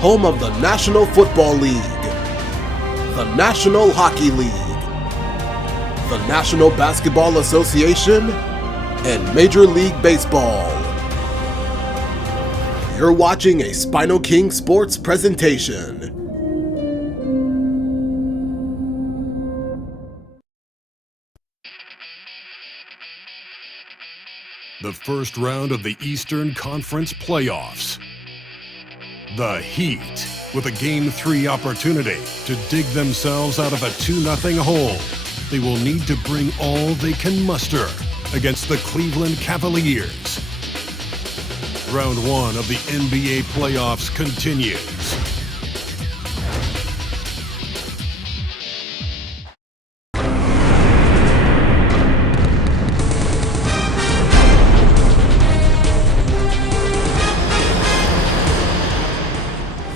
home of the National Football League, the National Hockey League, the National Basketball Association, and Major League Baseball. You're watching a SpinoKing Sports presentation. The first round of the Eastern Conference playoffs. The Heat, with a Game 3 opportunity to dig themselves out of a 2-0 hole. They will need to bring all they can muster against the Cleveland Cavaliers. Round 1 of the NBA playoffs continues.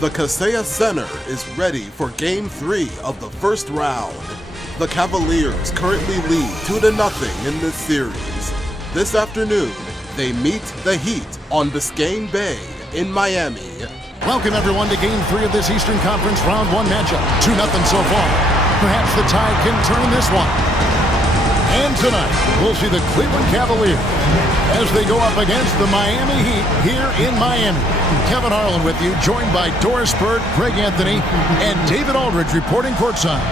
The Kaseya Center is ready for Game 3 of the first round. The Cavaliers currently lead 2-0 in this series. This afternoon, they meet the Heat on Biscayne Bay in Miami. Welcome everyone to Game 3 of this Eastern Conference Round 1 matchup. 2-0 so far. Perhaps the Tide can turn this one. And tonight, we'll see the Cleveland Cavaliers as they go up against the Miami Heat here in Miami. Kevin Harlan with you, joined by Doris Bird, Greg Anthony, and David Aldridge reporting courtside.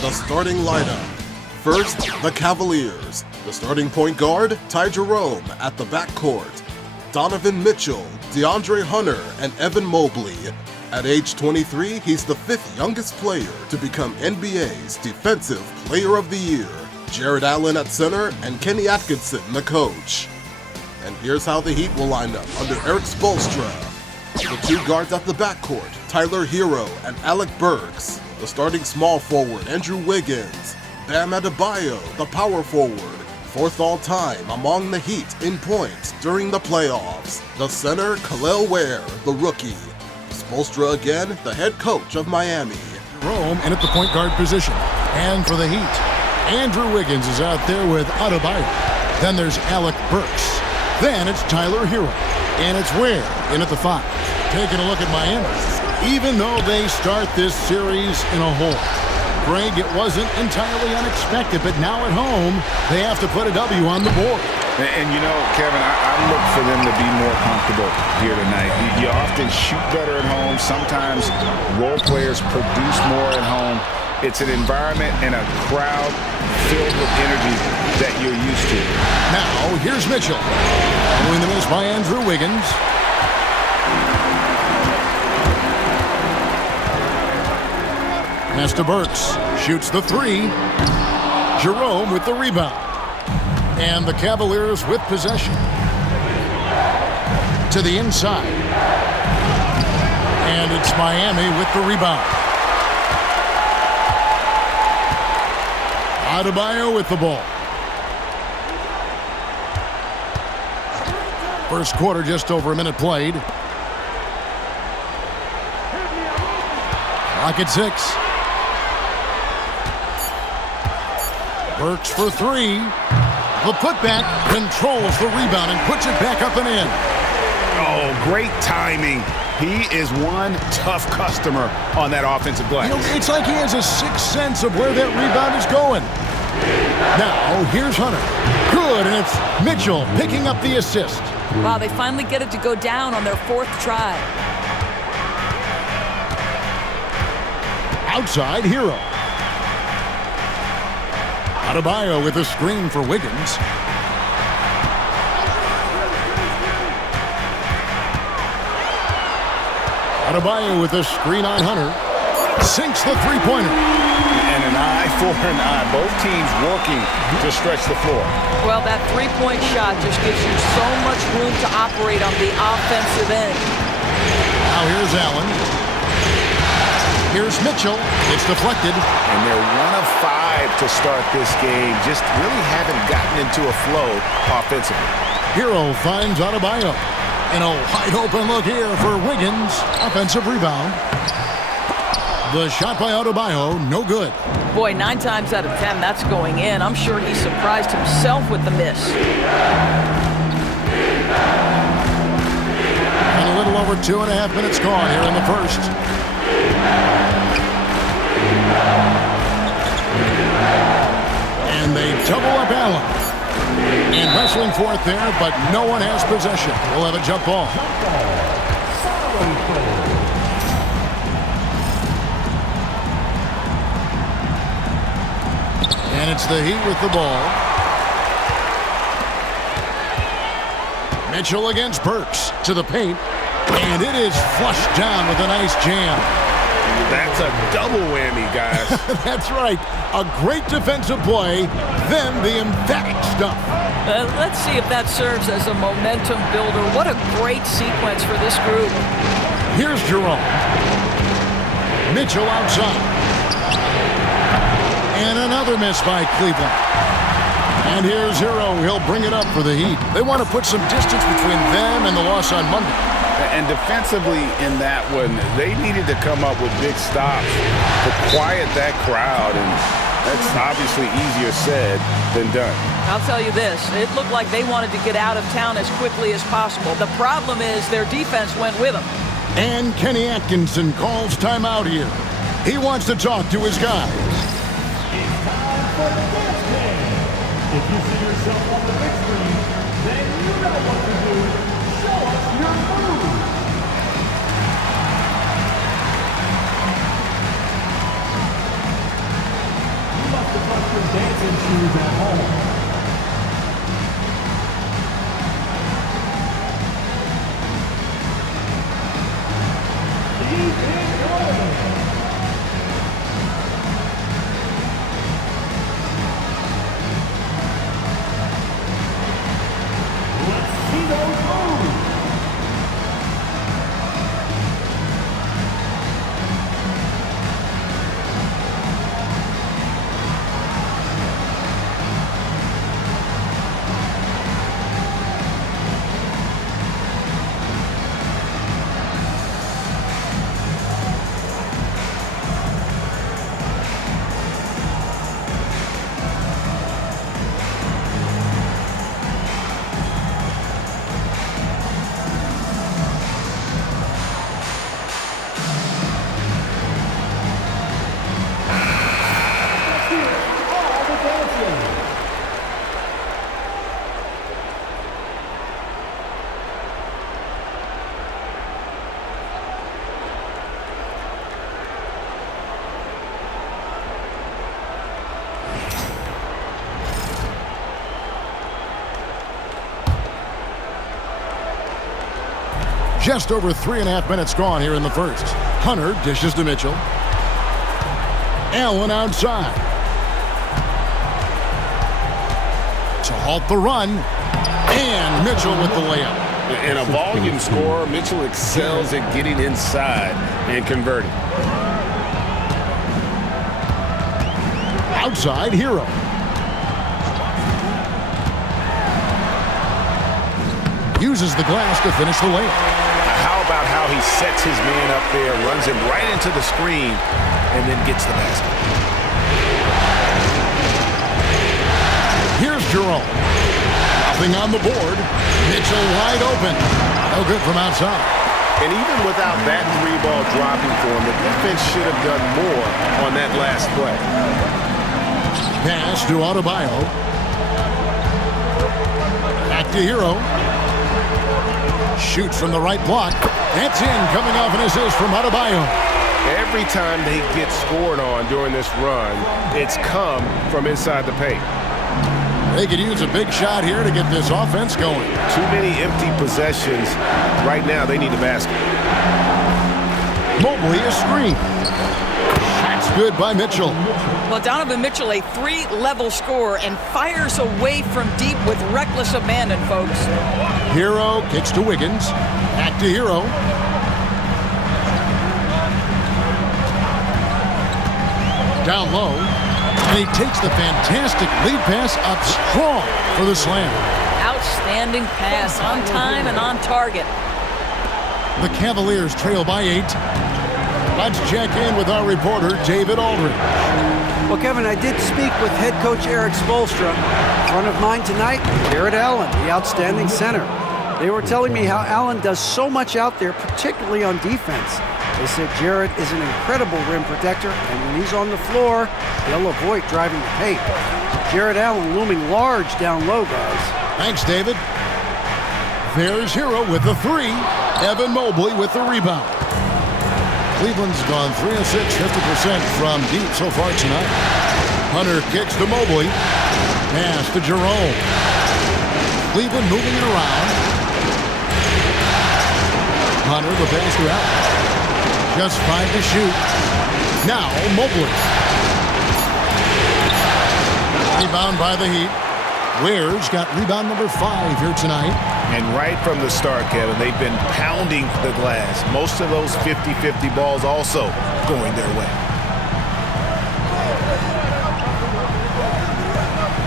The starting lineup. First, the Cavaliers. The starting point guard, Ty Jerome at the backcourt. Donovan Mitchell, DeAndre Hunter, and Evan Mobley. At age 23, he's the 5th youngest player to become NBA's Defensive Player of the Year. Jared Allen at center and Kenny Atkinson the coach. And here's how the Heat will line up under Eric Spoelstra. The two guards at the backcourt, Tyler Hero and Alec Burks. The starting small forward, Andrew Wiggins. Bam Adebayo, the power forward. 4th all-time among the Heat in points during the playoffs. The center, Kel'el Ware, the rookie. Spoelstra again, the head coach of Miami. Jerome in at the point guard position. And for the Heat, Andrew Wiggins is out there with Adebayo. Then there's Alec Burks. Then it's Tyler Hero. And it's Ware in at the 5. Taking a look at Miami. Even though they start this series in a hole, Greg, it wasn't entirely unexpected, but now at home, they have to put a W on the board. And you know, Kevin, I look for them to be more comfortable here tonight. You often shoot better at home. Sometimes role players produce more at home. It's an environment and a crowd filled with energy that you're used to. Now, here's Mitchell. Following the miss by Andrew Wiggins. Pass to Burks. Shoots the 3. Jerome with the rebound. And the Cavaliers with possession. To the inside. And it's Miami with the rebound. Adebayo with the ball. First quarter, just over a minute played. Clock at 6. Burks for 3. The putback controls the rebound and puts it back up and in. Oh, great timing. He is one tough customer on that offensive glass. You know, it's like he has a sixth sense of where that rebound is going. Now, here's Hunter. Good, and it's Mitchell picking up the assist. Wow, they finally get it to go down on their 4th try. Outside, Hero. Adebayo with a screen for Wiggins. Adebayo with a screen on Hunter. Sinks the three-pointer. And an eye for an eye. Both teams working to stretch the floor. Well, that three-point shot just gives you so much room to operate on the offensive end. Now here's Allen. Here's Mitchell. It's deflected. And they're 1 of 5 to start this game. Just really haven't gotten into a flow offensively. Hero finds Adebayo. And a wide-open look here for Wiggins. Offensive rebound. The shot by Adebayo, no good. Boy, 9 times out of 10, that's going in. I'm sure he surprised himself with the miss. And a little over 2.5 minutes gone here in the first. And they double up Allen. And wrestling for it there, but no one has possession. We'll have a jump ball. And it's the Heat with the ball. Mitchell against Burks to the paint. And it is flushed down with a nice jam. That's a double whammy, guys. That's right. A great defensive play, then the emphatic stuff. Let's see if that serves as a momentum builder. What a great sequence for this group. Here's Jerome. Mitchell outside. And another miss by Cleveland. And here's Hero. He'll bring it up for the Heat. They want to put some distance between them and the loss on Monday. And defensively in that one, they needed to come up with big stops to quiet that crowd, and that's obviously easier said than done. I'll tell you this, it looked like they wanted to get out of town as quickly as possible. The problem is their defense went with them. And Kenny Atkinson calls timeout here. He wants to talk to his guys. It's time for the dance game. If you see yourself on the big screen, then you know what to do. Show us your move. You must have left your dancing shoes at home. Keep it going. Let's see those moves. Let's hear all the dancing. Just over 3.5 minutes gone here in the first. Hunter dishes to Mitchell. Allen outside. To halt the run. And Mitchell with the layup. In a volume scorer, Mitchell excels at getting inside and converting. Outside, Hero. Uses the glass to finish the layup. How about how he sets his man up there, runs him right into the screen, and then gets the basket. Here's Jerome. Nothing on the board. Mitchell wide open. No good from outside. And even without that three ball dropping for him, the defense should have done more on that last play. Pass to Adebayo. Back to Hero. Shoots from the right block. That's in, coming off an assist from Adebayo. Every time they get scored on during this run, it's come from inside the paint. They could use a big shot here to get this offense going. Too many empty possessions. Right now, they need a basket. Mobley a screen. That's good by Mitchell. Well, Donovan Mitchell, a three-level scorer, and fires away from deep with reckless abandon, folks. Hero kicks to Wiggins. Back to Hero. Down low. And he takes the fantastic lead pass up strong for the slam. Outstanding pass, on time and on target. The Cavaliers trail by 8. Let's check in with our reporter, David Aldridge. Well, Kevin, I did speak with head coach Eric Spoelstra. In front of mine tonight, Garrett Allen, the outstanding center. They were telling me how Allen does so much out there, particularly on defense. They said Jarrett is an incredible rim protector, and when he's on the floor, they'll avoid driving the paint. Jarrett Allen looming large down low, guys. Thanks, David. There's Hero with the three. Evan Mobley with the rebound. Cleveland's gone 3 of 6, 50% from deep so far tonight. Hunter kicks to Mobley. Pass to Jerome. Cleveland moving it around. Hunter, the passer out. Just 5 to shoot. Now Mobley. Rebound by the Heat. Ware's got rebound number 5 here tonight. And right from the start, Kevin, they've been pounding the glass. Most of those 50-50 balls also going their way.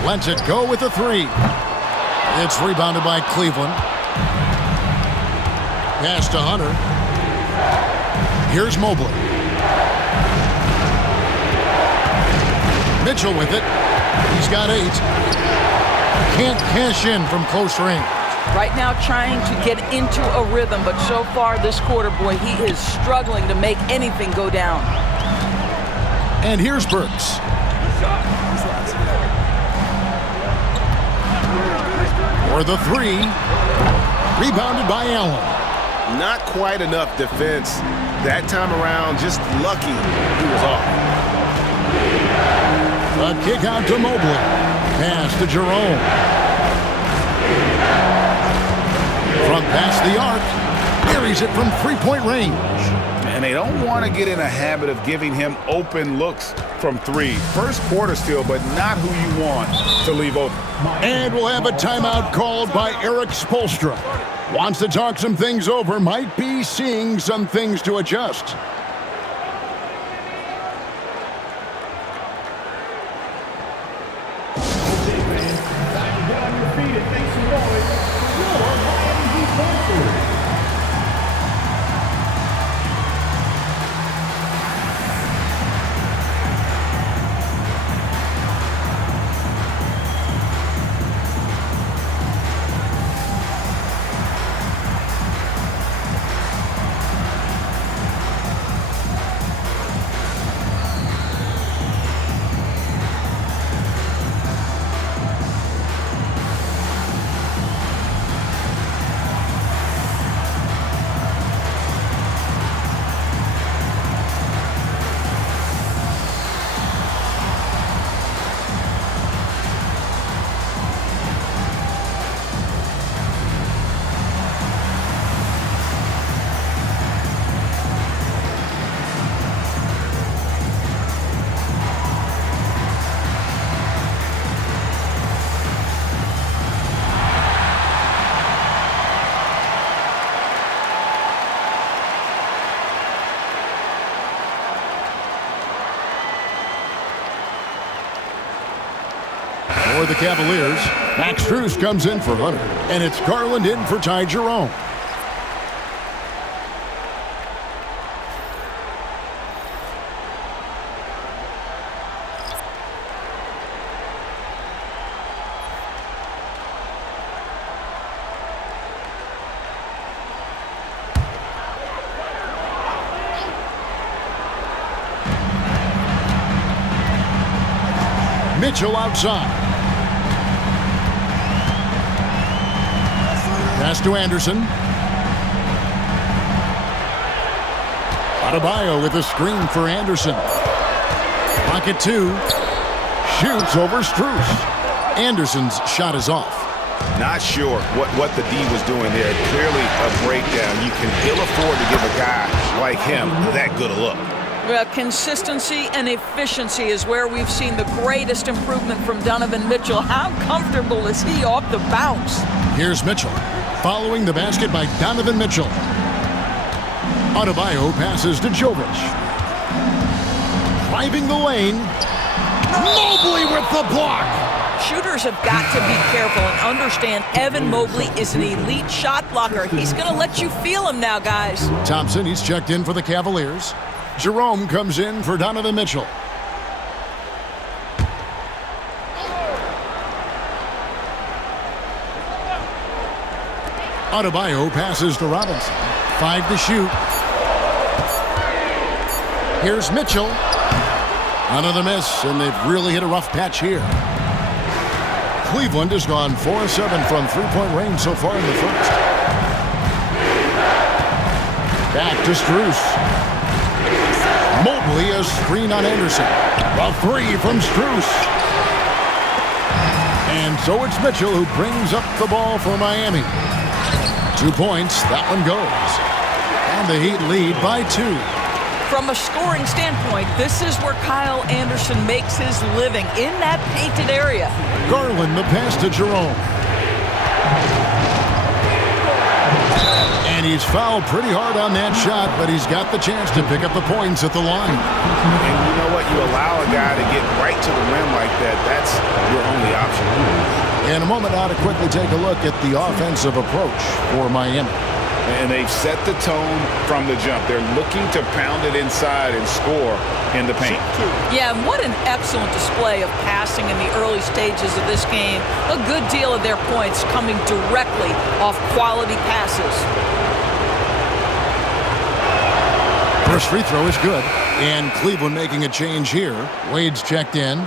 Lets it go with the 3. It's rebounded by Cleveland. Pass to Hunter. Here's Mobley. Mitchell with it. He's got 8. Can't cash in from close range. Right now trying to get into a rhythm, but so far this quarter, boy, he is struggling to make anything go down. And here's Burks. For the 3. Rebounded by Allen. Not quite enough defense that time around. Just lucky he was off. A kick out to Mobley. Pass to Jerome. From past the arc, buries it from three-point range. And they don't want to get in a habit of giving him open looks from 3. First quarter still, but not who you want to leave open. And we'll have a timeout called by Eric Spoelstra. Wants to talk some things over, might be seeing some things to adjust. For the Cavaliers, Max Strus comes in for Hunter, and it's Garland in for Ty Jerome. Mitchell outside. Pass to Anderson. Adebayo with a screen for Anderson. Pocket 2. Shoots over Strus. Anderson's shot is off. Not sure what the D was doing there. Clearly a breakdown. You can ill afford to give a guy like him that good a look. Well, consistency and efficiency is where we've seen the greatest improvement from Donovan Mitchell. How comfortable is he off the bounce? Here's Mitchell. Following the basket by Donovan Mitchell. Adebayo passes to Jovic. Driving the lane. Mobley with the block. Shooters have got to be careful and understand Evan Mobley is an elite shot blocker. He's going to let you feel him now, guys. Thompson, he's checked in for the Cavaliers. Jerome comes in for Donovan Mitchell. Adebayo passes to Robinson. 5 to shoot. Here's Mitchell. Another miss, and they've really hit a rough patch here. Cleveland has gone 4-7 from three-point range so far in the first. Back to Strus. Mobley, a screen on Anderson. A three from Strus. And so it's Mitchell who brings up the ball for Miami. 2 points, that one goes. And the Heat lead by 2. From a scoring standpoint, this is where Kyle Anderson makes his living, in that painted area. Garland, the pass to Jerome. And he's fouled pretty hard on that shot, but he's got the chance to pick up the points at the line. And you know what? You allow a guy to get right to the rim like that, that's your only option. In a moment now to quickly take a look at the offensive approach for Miami. And they've set the tone from the jump. They're looking to pound it inside and score in the paint. Yeah, and what an excellent display of passing in the early stages of this game. A good deal of their points coming directly off quality passes. First free throw is good. And Cleveland making a change here. Wade's checked in.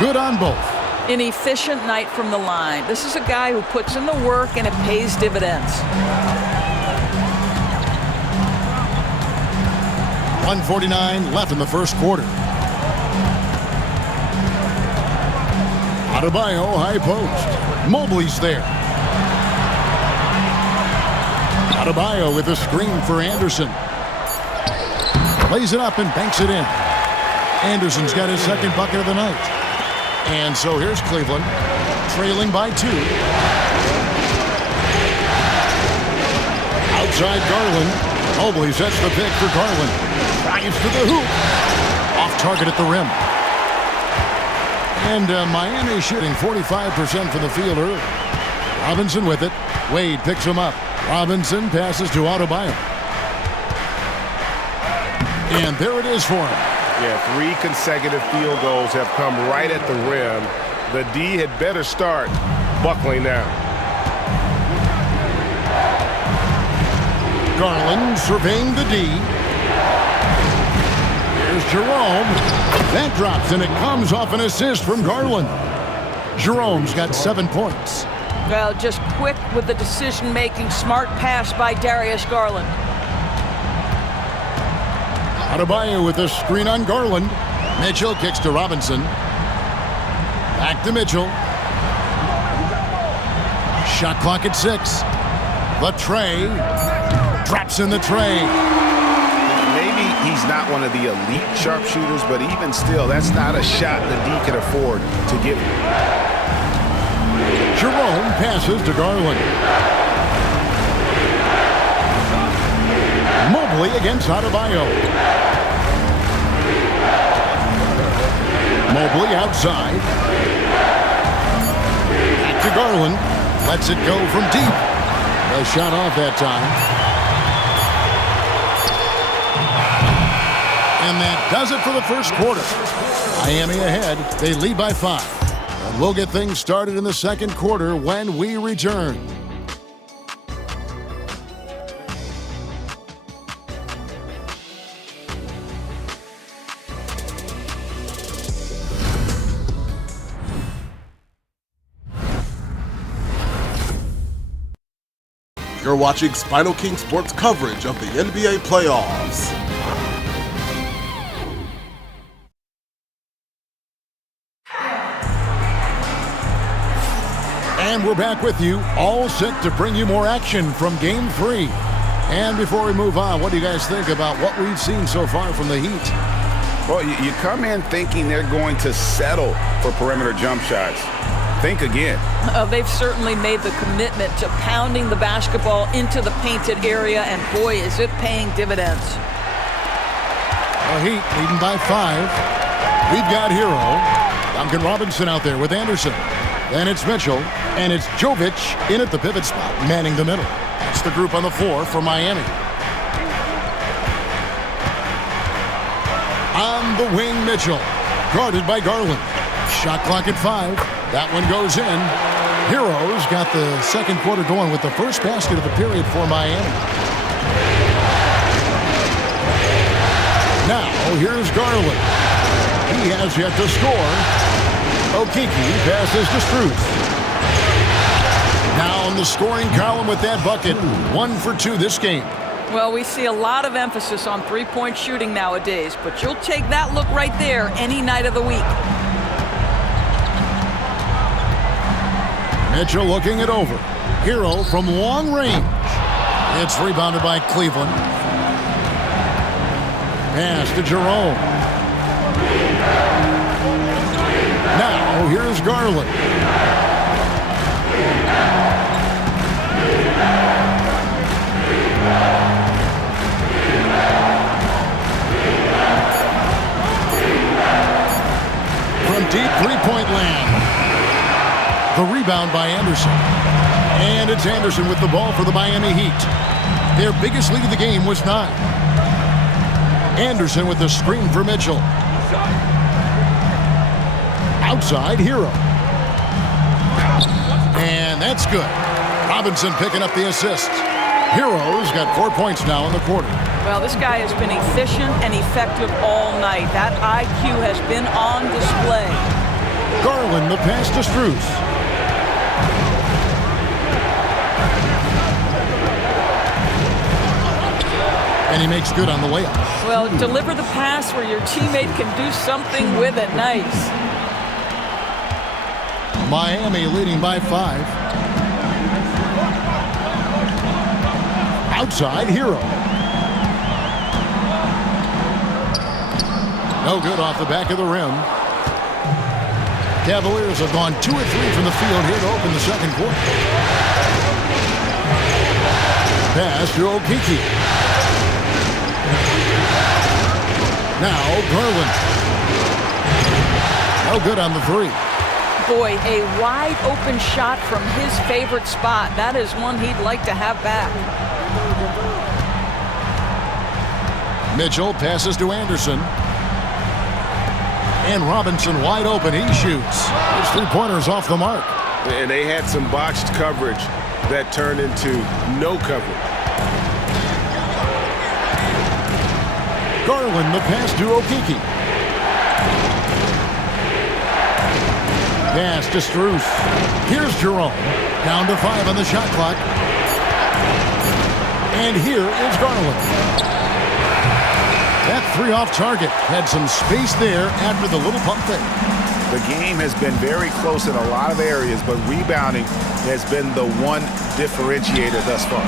Good on both. An efficient night from the line. This is a guy who puts in the work and it pays dividends. 1:49 left in the first quarter. Adebayo, high post. Mobley's there. Adebayo with a screen for Anderson. Lays it up and banks it in. Anderson's got his second bucket of the night. And so here's Cleveland, trailing by 2. Outside Garland. Mobley sets the pick for Garland. Drives to the hoop. Off target at the rim. And Miami shooting 45% from the field early. Robinson with it. Wade picks him up. Robinson passes to Adebayo. And there it is for him. Yeah, 3 consecutive field goals have come right at the rim. The D had better start buckling down. Garland surveying the D. Here's Jerome. That drops, and it comes off an assist from Garland. Jerome's got 7 points. Well, just quick with the decision-making, smart pass by Darius Garland. Adebayo with a screen on Garland. Mitchell kicks to Robinson. Back to Mitchell. Shot clock at 6. The tray. Drops in the tray. Maybe he's not one of the elite sharpshooters, but even still, that's not a shot the D can afford to give him. Jerome passes to Garland. Mobley against Adebayo. Mobley outside. Back to Garland. Lets it go from deep. A shot off that time. And that does it for the first quarter. Miami ahead. They lead by 5. And we'll get things started in the second quarter when we return. You're watching SpinoKing Sports coverage of the NBA playoffs. And we're back with you, all set to bring you more action from Game 3. And before we move on, what do you guys think about what we've seen so far from the Heat? Well, you come in thinking they're going to settle for perimeter jump shots. Think again. They've certainly made the commitment to pounding the basketball into the painted area, and boy, is it paying dividends. The Heat leading by 5. We've got Hero. Duncan Robinson out there with Anderson. Then it's Mitchell. And it's Jovic in at the pivot spot, manning the middle. That's the group on the floor for Miami. On the wing, Mitchell. Guarded by Garland. Shot clock at 5. That one goes in. Heroes got the second quarter going with the first basket of the period for Miami. Now, here's Garland. He has yet to score. Okeke passes to Strus. Now in the scoring column with that bucket. 1 for 2 this game. Well, we see a lot of emphasis on three-point shooting nowadays, but you'll take that look right there any night of the week. Mitchell looking it over. Hero from long range. It's rebounded by Cleveland. Pass to Jerome. Now here's Garland. From deep three-point land. The rebound by Anderson. And it's Anderson with the ball for the Miami Heat. Their biggest lead of the game was 9. Anderson with the screen for Mitchell. Outside, Hero. And that's good. Robinson picking up the assist. Hero's got 4 points now in the quarter. Well, this guy has been efficient and effective all night. That IQ has been on display. Garland, the pass to Strus. And he makes good on the layup. Well, deliver the pass where your teammate can do something with it. Nice. Miami leading by 5. Outside, Hero. No good off the back of the rim. Cavaliers have gone 2 of 3 from the field here to open the second quarter. Pass to Okeke. Now Garland. No good on the 3. Boy, a wide open shot from his favorite spot. That is one he'd like to have back. Mitchell passes to Anderson. And Robinson wide open. He shoots. His 3-pointers off the mark. And they had some botched coverage that turned into no coverage. Garland, the pass to Okeke. Pass to Strus. Here's Jerome. Down to 5 on the shot clock. And here is Garland. That 3 off target. Had some space there after the little pump fake. The game has been very close in a lot of areas, but rebounding has been the one differentiator thus far.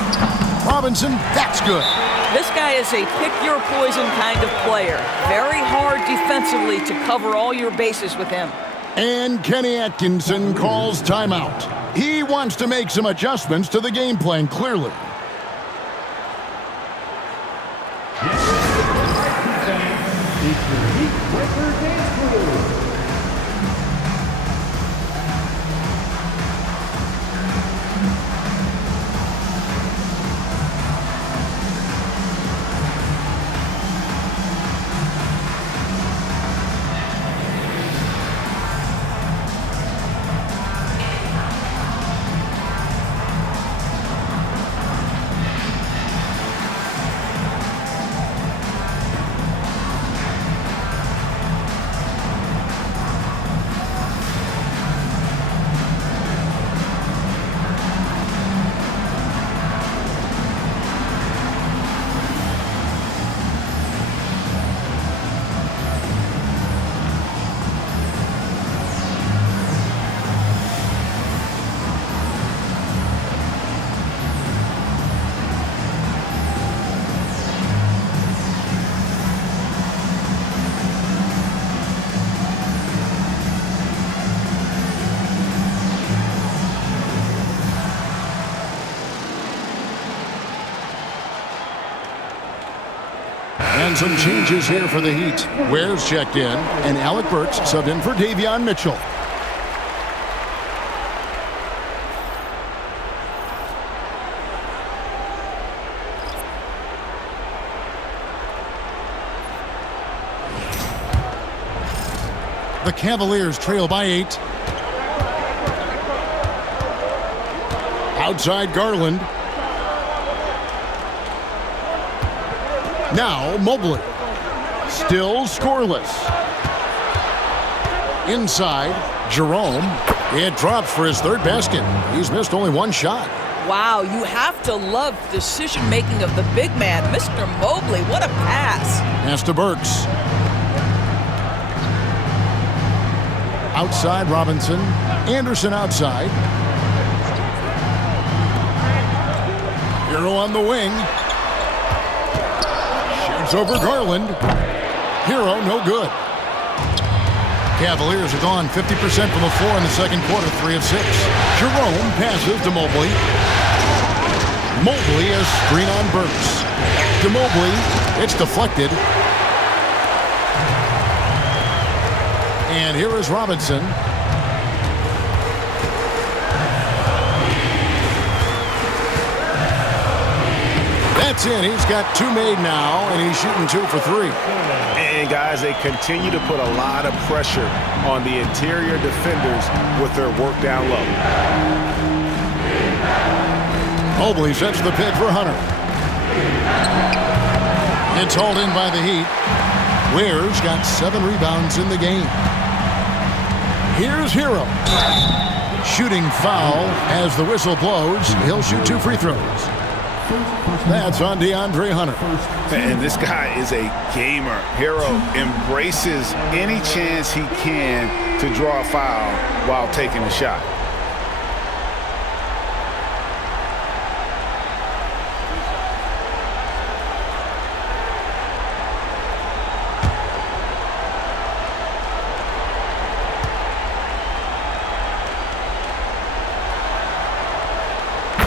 Robinson, that's good. This guy is a pick-your-poison kind of player. Very hard defensively to cover all your bases with him. And Kenny Atkinson calls timeout. He wants to make some adjustments to the game plan, clearly. And some changes here for the Heat. Ware's checked in, and Alec Burks subbed in for Davion Mitchell. The Cavaliers trail by 8. Outside Garland. Now Mobley. Still scoreless. Inside, Jerome. It drops for his third basket. He's missed only one shot. Wow, you have to love the decision-making of the big man, Mr. Mobley. What a pass. Pass to Burks. Outside Robinson. Anderson outside. Hero on the wing. Shoots over Garland. Hero no good. Cavaliers are gone 50% from the floor in the second quarter, 3 of 6. Jerome passes to Mobley. Mobley is screen on Burks. To Mobley, it's deflected. And here is Robinson. That's in. He's got 2 made now, and he's shooting 2 for 3. And guys, they continue to put a lot of pressure on the interior defenders with their work down low. Mobley sets the pick for Hunter. It's hauled in by the Heat. Ware's got 7 rebounds in the game. Here's Hero. Shooting foul as the whistle blows. He'll shoot 2 free throws. That's on DeAndre Hunter. And this guy is a gamer. Hero embraces any chance he can to draw a foul while taking a shot.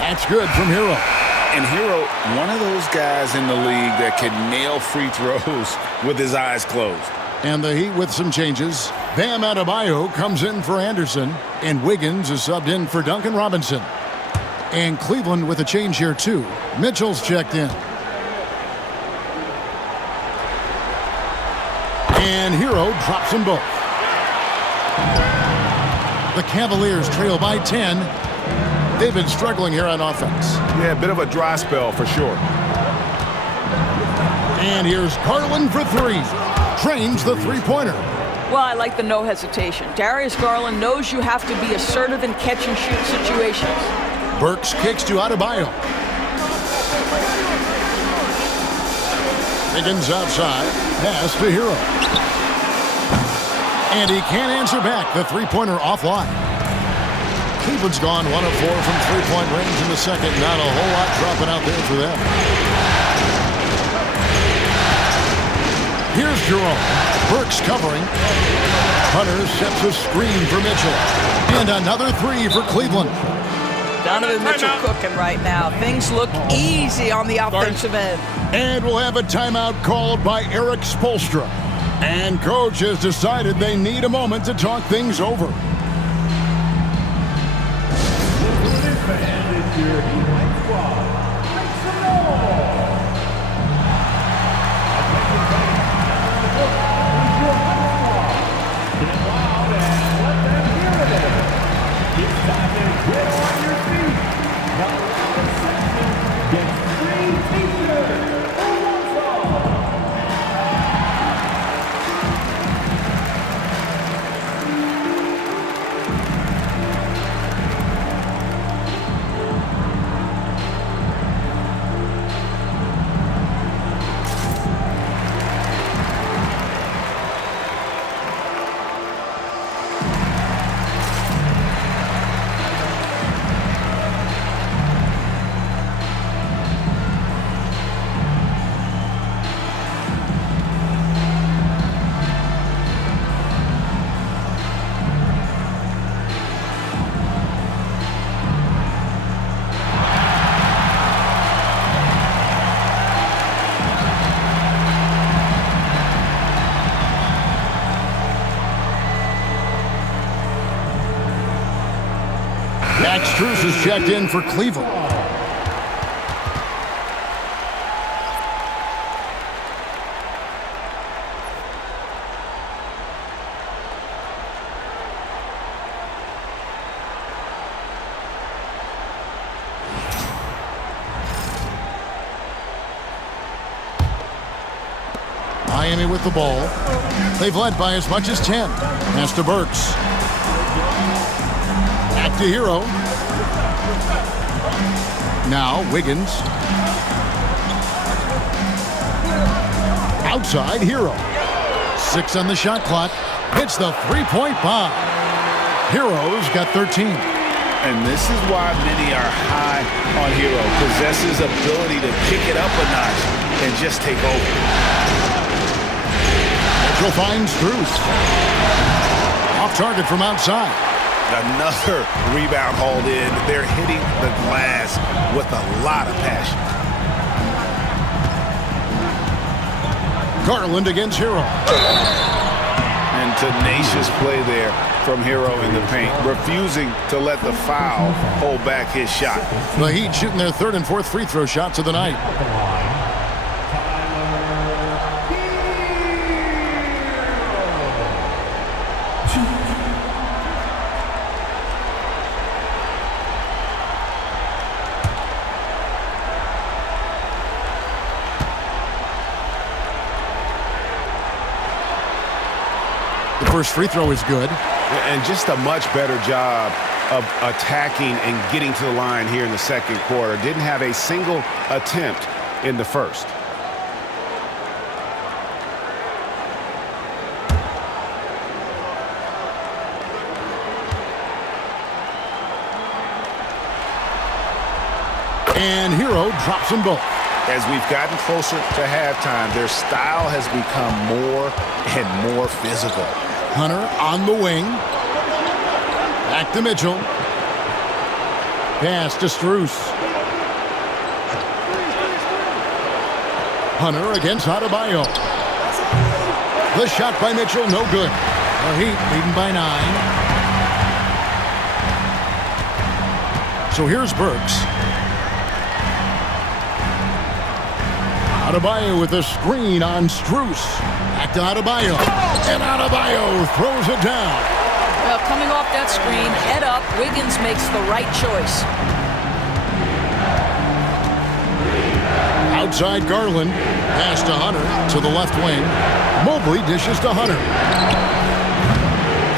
That's good from Hero. And Hero, one of those guys in the league that can nail free throws with his eyes closed. And the Heat with some changes. Bam Adebayo comes in for Anderson, and Wiggins is subbed in for Duncan Robinson. And Cleveland with a change here too. Mitchell's checked in. And Hero drops them both. The Cavaliers trail by 10. They've been struggling here on offense. Yeah, a bit of a dry spell for sure. And here's Garland for 3. Trains the three-pointer. Well, I like the no hesitation. Darius Garland knows you have to be assertive in catch-and-shoot situations. Burks kicks to Adebayo. Wiggins outside. Pass to Hero. And he can't answer back. The three-pointer offline. Cleveland's gone 1 of 4 from three-point range in the second. Not a whole lot dropping out there for them. Here's Jerome. Burks covering. Hunter sets a screen for Mitchell. And another 3 for Cleveland. Donovan Mitchell cooking right now. Things look easy on the offensive end. And we'll have a timeout called by Eric Spoelstra. And coach has decided they need a moment to talk things over. And it's your Heat squad. Make some noise. Attention fans, your Heat squad. Get loud and let them hear it. It's time to get on your feet. Now the section gets free t-shirts for one song. Max Strus is checked in for Cleveland. Miami with the ball. They've led by as much as 10. Pass to Burks. Back to Hero. Now Wiggins. Outside Hero. 6 on the shot clock. Hits the three-point bomb. Hero's got 13. And this is why many are high on Hero. Possesses ability to kick it up a notch and just take over. Mitchell finds Strus. Off target from outside. Another rebound hauled in. They're hitting the glass with a lot of passion. Garland against Hero. And tenacious play there from Hero in the paint, refusing to let the foul hold back his shot. The Heat shooting their third and fourth free throw shots of the night. The first free throw is good. And just a much better job of attacking and getting to the line here in the second quarter. Didn't have a single attempt in the first. And Hero drops them both. As we've gotten closer to halftime, their style has become more and more physical. Hunter on the wing. Back to Mitchell. Pass to Strus. Hunter against Adebayo. The shot by Mitchell, no good. The Heat leading by 9. So here's Burks. Adebayo with a screen on Strus. Back to Adebayo. And Adebayo throws it down. Well, coming off that screen, head up, Wiggins makes the right choice. Outside Garland. Pass to Hunter to the left wing. Mobley dishes to Hunter.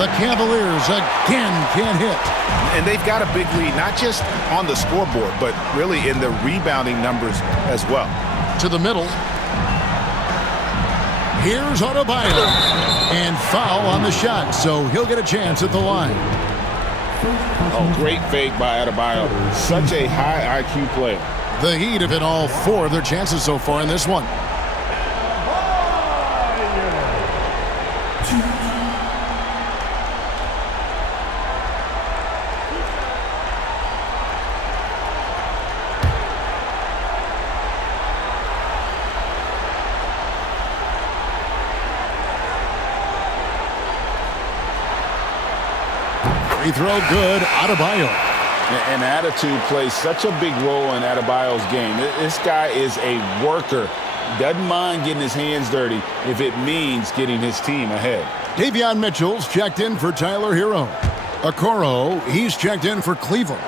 The Cavaliers again can't hit. And they've got a big lead, not just on the scoreboard, but really in the rebounding numbers as well. To the middle. Here's Adebayo. And foul on the shot, so he'll get a chance at the line. Oh, great fake by Adebayo. Such a high IQ player. The Heat have hit all 4 of their chances so far in this one. Free throw good, Adebayo. And attitude plays such a big role in Adebayo's game. This guy is a worker. Doesn't mind getting his hands dirty if it means getting his team ahead. Davion Mitchell's checked in for Tyler Hero. Okoro, he's checked in for Cleveland.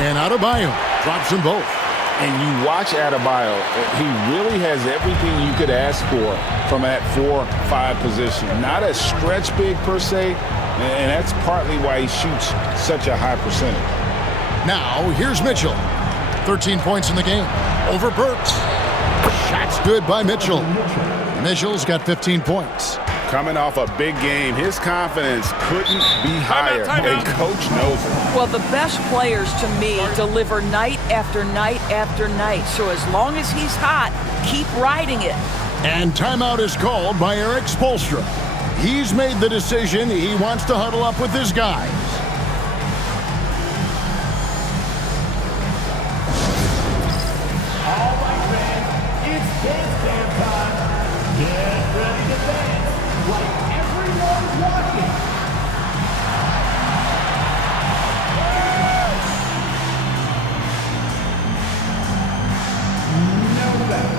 And Adebayo drops them both. And you watch Adebayo, he really has everything you could ask for from that 4-5 position. Not a stretch big per se, and that's partly why he shoots such a high percentage. Now, here's Mitchell. 13 points in the game. Over Burks. Shot's good by Mitchell. Mitchell's got 15 points. Coming off a big game, his confidence couldn't be higher, and Coach knows it. Well, the best players, to me, deliver night after night after night. So as long as he's hot, keep riding it. And timeout is called by Eric Spoelstra. He's made the decision he wants to huddle up with his guys. All right, fans, it's dance time. Get ready to dance like everyone's watching. No better.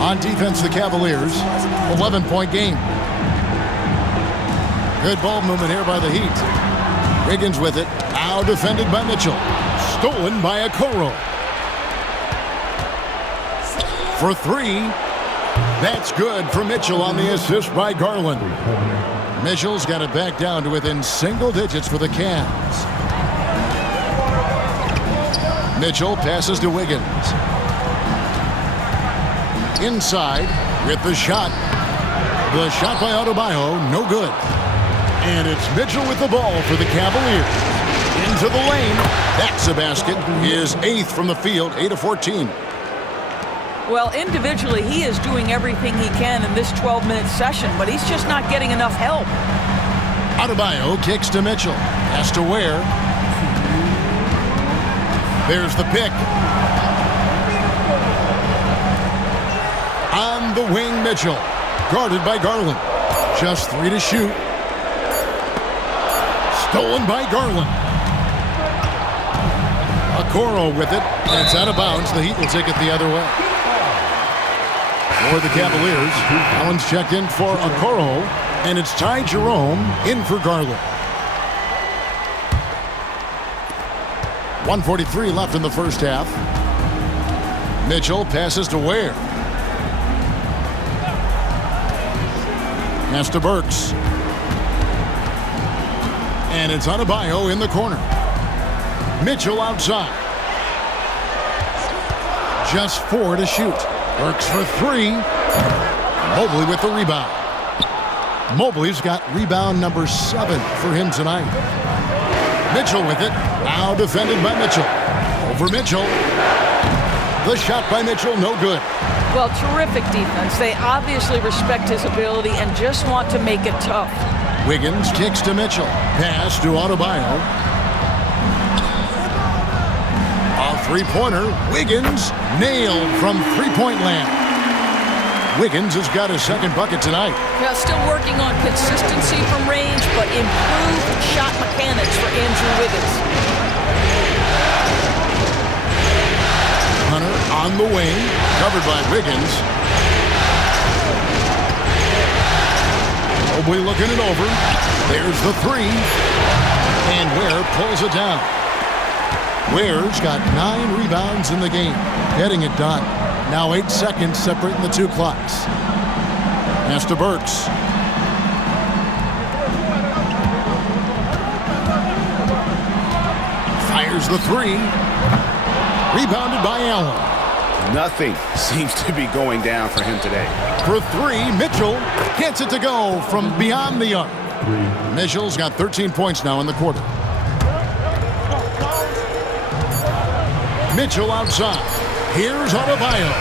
On defense, the Cavaliers, 11-point game. Good ball movement here by the Heat. Wiggins with it. Now defended by Mitchell. Stolen by Okoro. For three. That's good for Mitchell on the assist by Garland. Mitchell's got it back down to within single digits for the Cavs. Mitchell passes to Wiggins. Inside with the shot. The shot by Adebayo, no good. And it's Mitchell with the ball for the Cavaliers. Into the lane. That's a basket. His 8th from the field, 8 of 14. Well, individually, he is doing everything he can in this 12-minute session, but he's just not getting enough help. Adebayo kicks to Mitchell. Has to Ware. There's the pick. On the wing, Mitchell. Guarded by Garland. Just 3 to shoot. Stolen by Garland. Okoro with it. And it's out of bounds. The Heat will take it the other way. For the Cavaliers, Allen's checked in for Okoro. And it's Ty Jerome in for Garland. 1:43 left in the first half. Mitchell passes to Ware. Pass to Burks. And it's Adebayo in the corner. Mitchell outside. Just 4 to shoot. Burks for 3. Mobley with the rebound. Mobley's got rebound number 7 for him tonight. Mitchell with it. Now defended by Mitchell. Over Mitchell. The shot by Mitchell, no good. Well, terrific defense. They obviously respect his ability and just want to make it tough. Wiggins kicks to Mitchell. Pass to Adebayo. A three-pointer. Wiggins nailed from three-point land. Wiggins has got his second bucket tonight. Yeah, still working on consistency from range, but improved shot mechanics for Andrew Wiggins. Hunter on the wing, covered by Wiggins. Mobley looking it over. There's the 3. And Ware pulls it down. Ware's got 9 rebounds in the game, getting it done. Now 8 seconds separating the two clocks. Pass to Burks. Fires the 3. Rebounded by Allen. Nothing seems to be going down for him today. For 3, Mitchell gets it to go from beyond the arc. Mitchell's got 13 points now in the quarter. Mitchell outside. Here's Adebayo.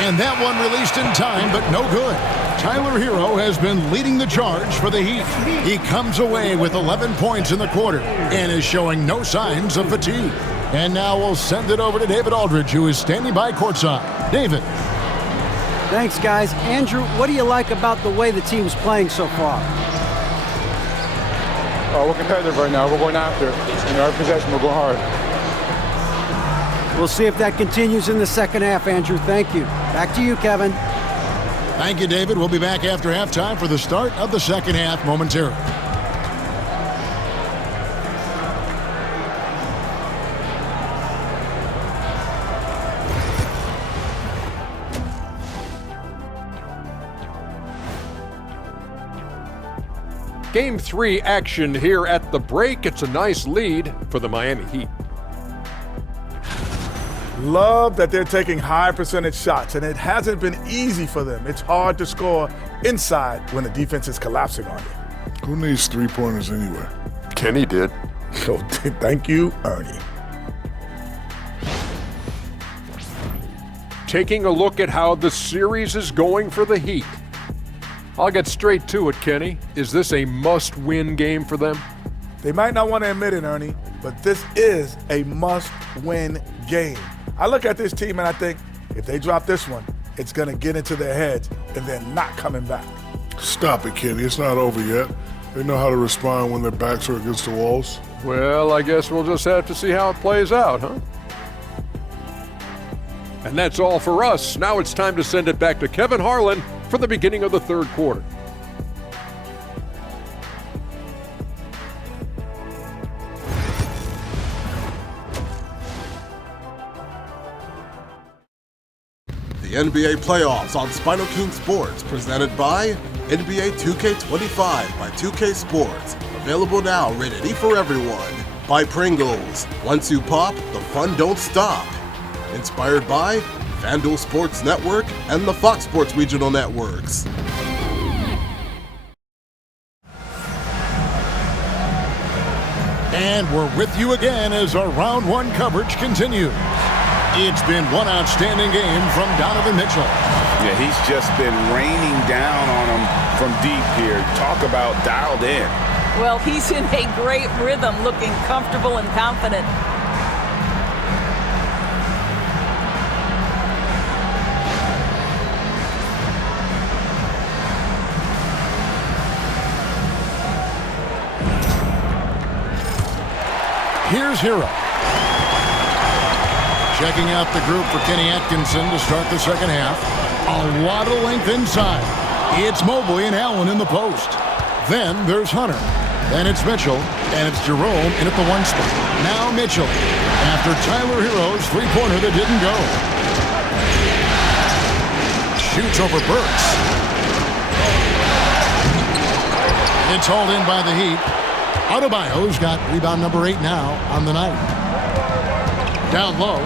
And that one released in time, but no good. Tyler Hero has been leading the charge for the Heat. He comes away with 11 points in the quarter and is showing no signs of fatigue. And now we'll send it over to David Aldridge, who is standing by courtside. David. Thanks, guys. Andrew, what do you like about the way the team's playing so far? We're competitive right now. We're going after it. In our possession, we're going hard. We'll see if that continues in the second half, Andrew. Thank you. Back to you, Kevin. Thank you, David. We'll be back after halftime for the start of the second half momentarily. Game 3 action here at the break. It's a nice lead for the Miami Heat. Love that they're taking high percentage shots, and it hasn't been easy for them. It's hard to score inside when the defense is collapsing on you. Who needs three-pointers anyway? Kenny did. So thank you, Ernie. Taking a look at how the series is going for the Heat. I'll get straight to it, Kenny. Is this a must-win game for them? They might not want to admit it, Ernie, but this is a must-win game. I look at this team and I think if they drop this one, it's going to get into their heads and they're not coming back. Stop it, Kenny. It's not over yet. They know how to respond when their backs are against the walls. Well, I guess we'll just have to see how it plays out, huh? And that's all for us. Now it's time to send it back to Kevin Harlan for the beginning of the third quarter. The NBA playoffs on SpinoKing Sports, presented by NBA 2K25 by 2K Sports. Available now, rated E for everyone. By Pringles. Once you pop, the fun don't stop. Inspired by FanDuel Sports Network and the Fox Sports Regional Networks. And we're with you again as our round one coverage continues. It's been one outstanding game from Donovan Mitchell. Yeah, he's just been raining down on him from deep here. Talk about dialed in. Well, he's in a great rhythm, looking comfortable and confident. Here's Hero. Checking out the group for Kenny Atkinson to start the second half. A lot of length inside. It's Mobley and Allen in the post. Then there's Hunter. Then it's Mitchell. And it's Jerome in at the one spot. Now Mitchell. After Tyler Hero's three-pointer that didn't go. Shoots over Burks. It's hauled in by the Heat. Adebayo's got rebound number 8 now on the night. Down low.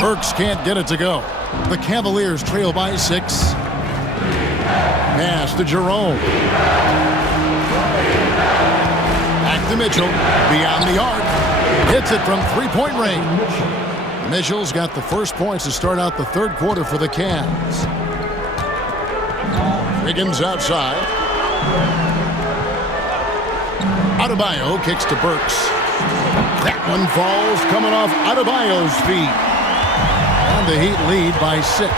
Burks can't get it to go. The Cavaliers trail by 6. Pass to Jerome. Back to Mitchell. Beyond the arc. Hits it from three-point range. Mitchell's got the first points to start out the third quarter for the Cavs. Wiggins outside. Adebayo kicks to Burks. That one falls coming off Adebayo's feet. And the Heat lead by 6. And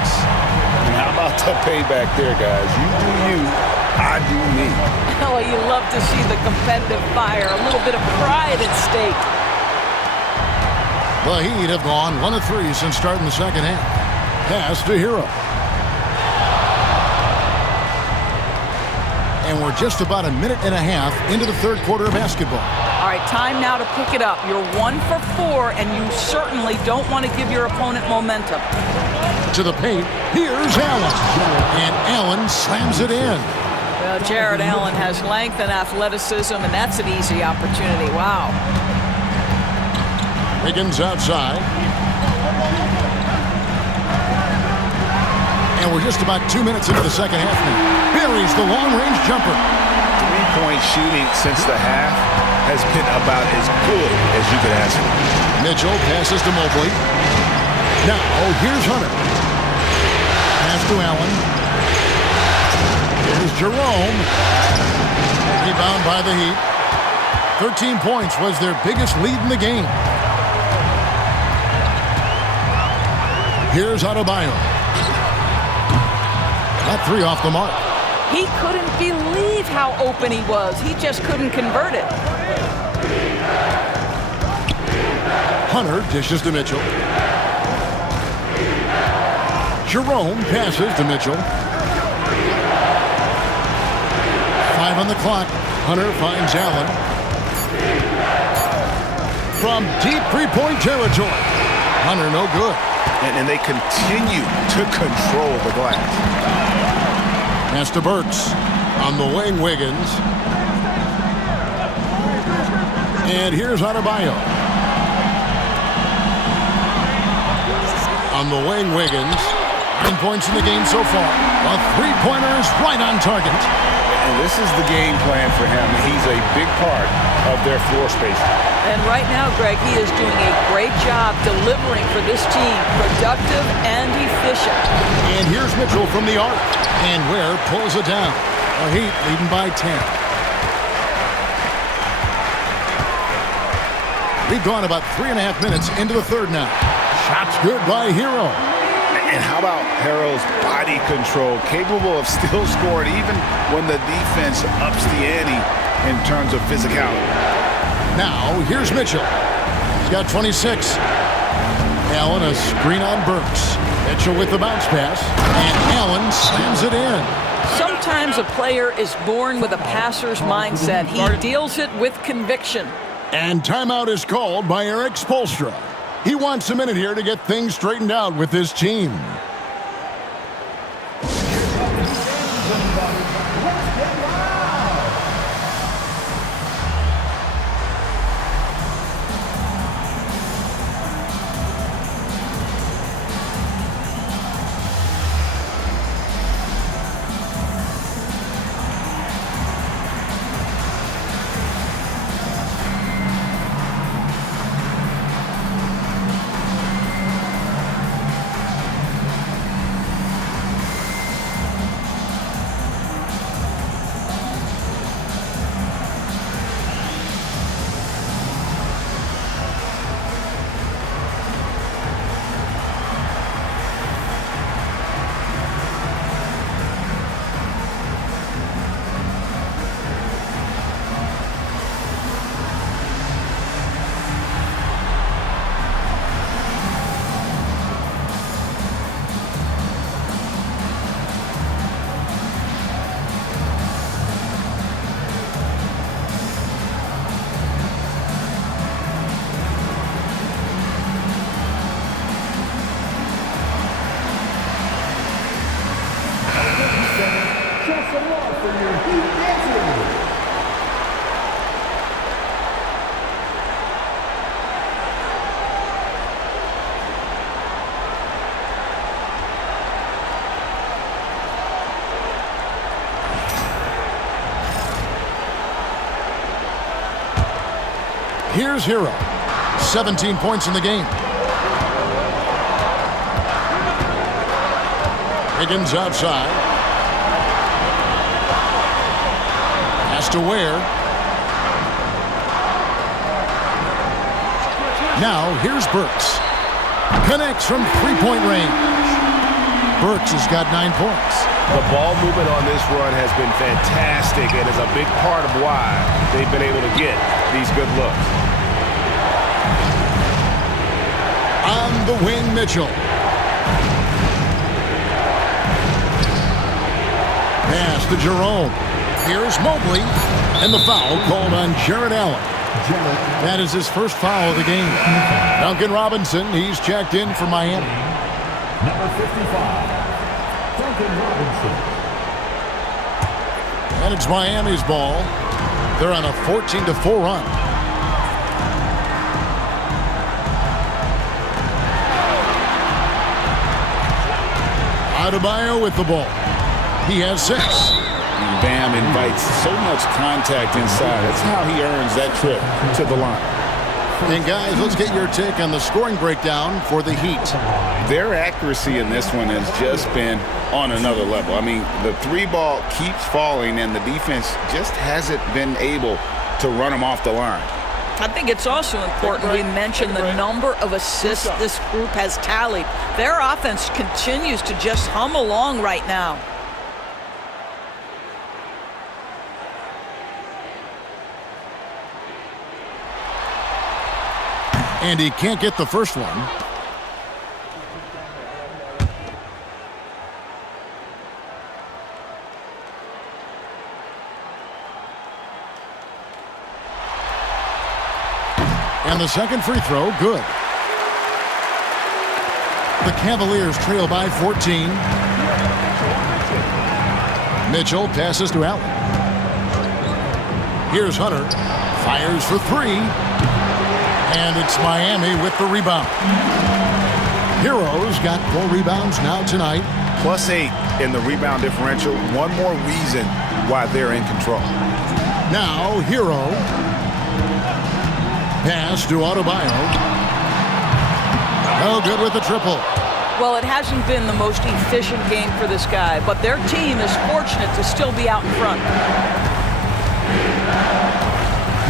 how about the payback there, guys? You do you, I do me. Oh, you love to see the competitive fire, a little bit of pride at stake. The Heat have gone 1 of 3 since starting the second half. Pass to Hero. And we're just about a minute and a half into the third quarter of basketball. All right, time now to pick it up. You're 1 for 4, and you certainly don't want to give your opponent momentum. To the paint, here's Allen. And Allen slams it in. Well, Jared Allen has length and athleticism, and that's an easy opportunity. Wow. Wiggins outside. And we're just about 2 minutes into the second half now. Buries the long-range jumper. Three-point shooting since the half has been about as good as you could ask for. Mitchell passes to Mobley. Now, here's Hunter. Pass to Allen. Here's Jerome. Rebound by the Heat. 13 points was their biggest lead in the game. Here's Adebayo. That 3 off the mark. He couldn't believe how open he was. He just couldn't convert it. Hunter dishes to Mitchell. Jerome passes to Mitchell. 5 on the clock. Hunter finds Allen. From deep three-point territory. Hunter no good. And they continue to control the glass. Pass to Burks. On the wing, Wiggins. And here's Adebayo. On the wing, Wiggins. 9 points in the game so far. A three-pointer is right on target. And this is the game plan for him. He's a big part of their floor space. And right now, Greg, he is doing a great job delivering for this team. Productive and efficient. And here's Mitchell from the arc. And Ware pulls it down. The Heat leading by 10. We've gone about 3.5 minutes into the third now. Shots good by Hero. And how about Hero's body control, capable of still scoring even when the defense ups the ante in terms of physicality. Now, here's Mitchell. got 26. Allen, a screen on Burks. Mitchell with the bounce pass, and Allen slams it in. Sometimes a player is born with a passer's mindset. He deals it with conviction. And timeout is called by Eric Spoelstra. He wants a minute here to get things straightened out with his team. Here's Hero. 17 points in the game. Higgins outside. Pass to Ware. Now here's Burks. Connects from three-point range. Burks has got 9 points. The ball movement on this run has been fantastic and is a big part of why they've been able to get these good looks. On the wing, Mitchell. Pass to Jerome. Here's Mobley. And the foul called on Jared Allen. That is his first foul of the game. Duncan Robinson, he's checked in for Miami. Number 55, Duncan Robinson. And it's Miami's ball. They're on a 14-4 run. Adebayo with the ball. He has 6. Bam invites so much contact inside. That's how he earns that trip to the line. And guys, let's get your take on the scoring breakdown for the Heat. Their accuracy in this one has just been on another level. I mean, the three ball keeps falling and the defense just hasn't been able to run them off the line. I think it's also important we mention the number of assists this group has tallied. Their offense continues to just hum along right now. And he can't get the first one. And the second free throw, good. The Cavaliers trail by 14. Mitchell passes to Allen. Here's Hunter. Fires for 3. And it's Miami with the rebound. Heroes got 4 rebounds now tonight. +8 in the rebound differential. One more reason why they're in control. Now Hero. Pass to Adebayo. Oh, good with the triple. Well, it hasn't been the most efficient game for this guy, but their team is fortunate to still be out in front.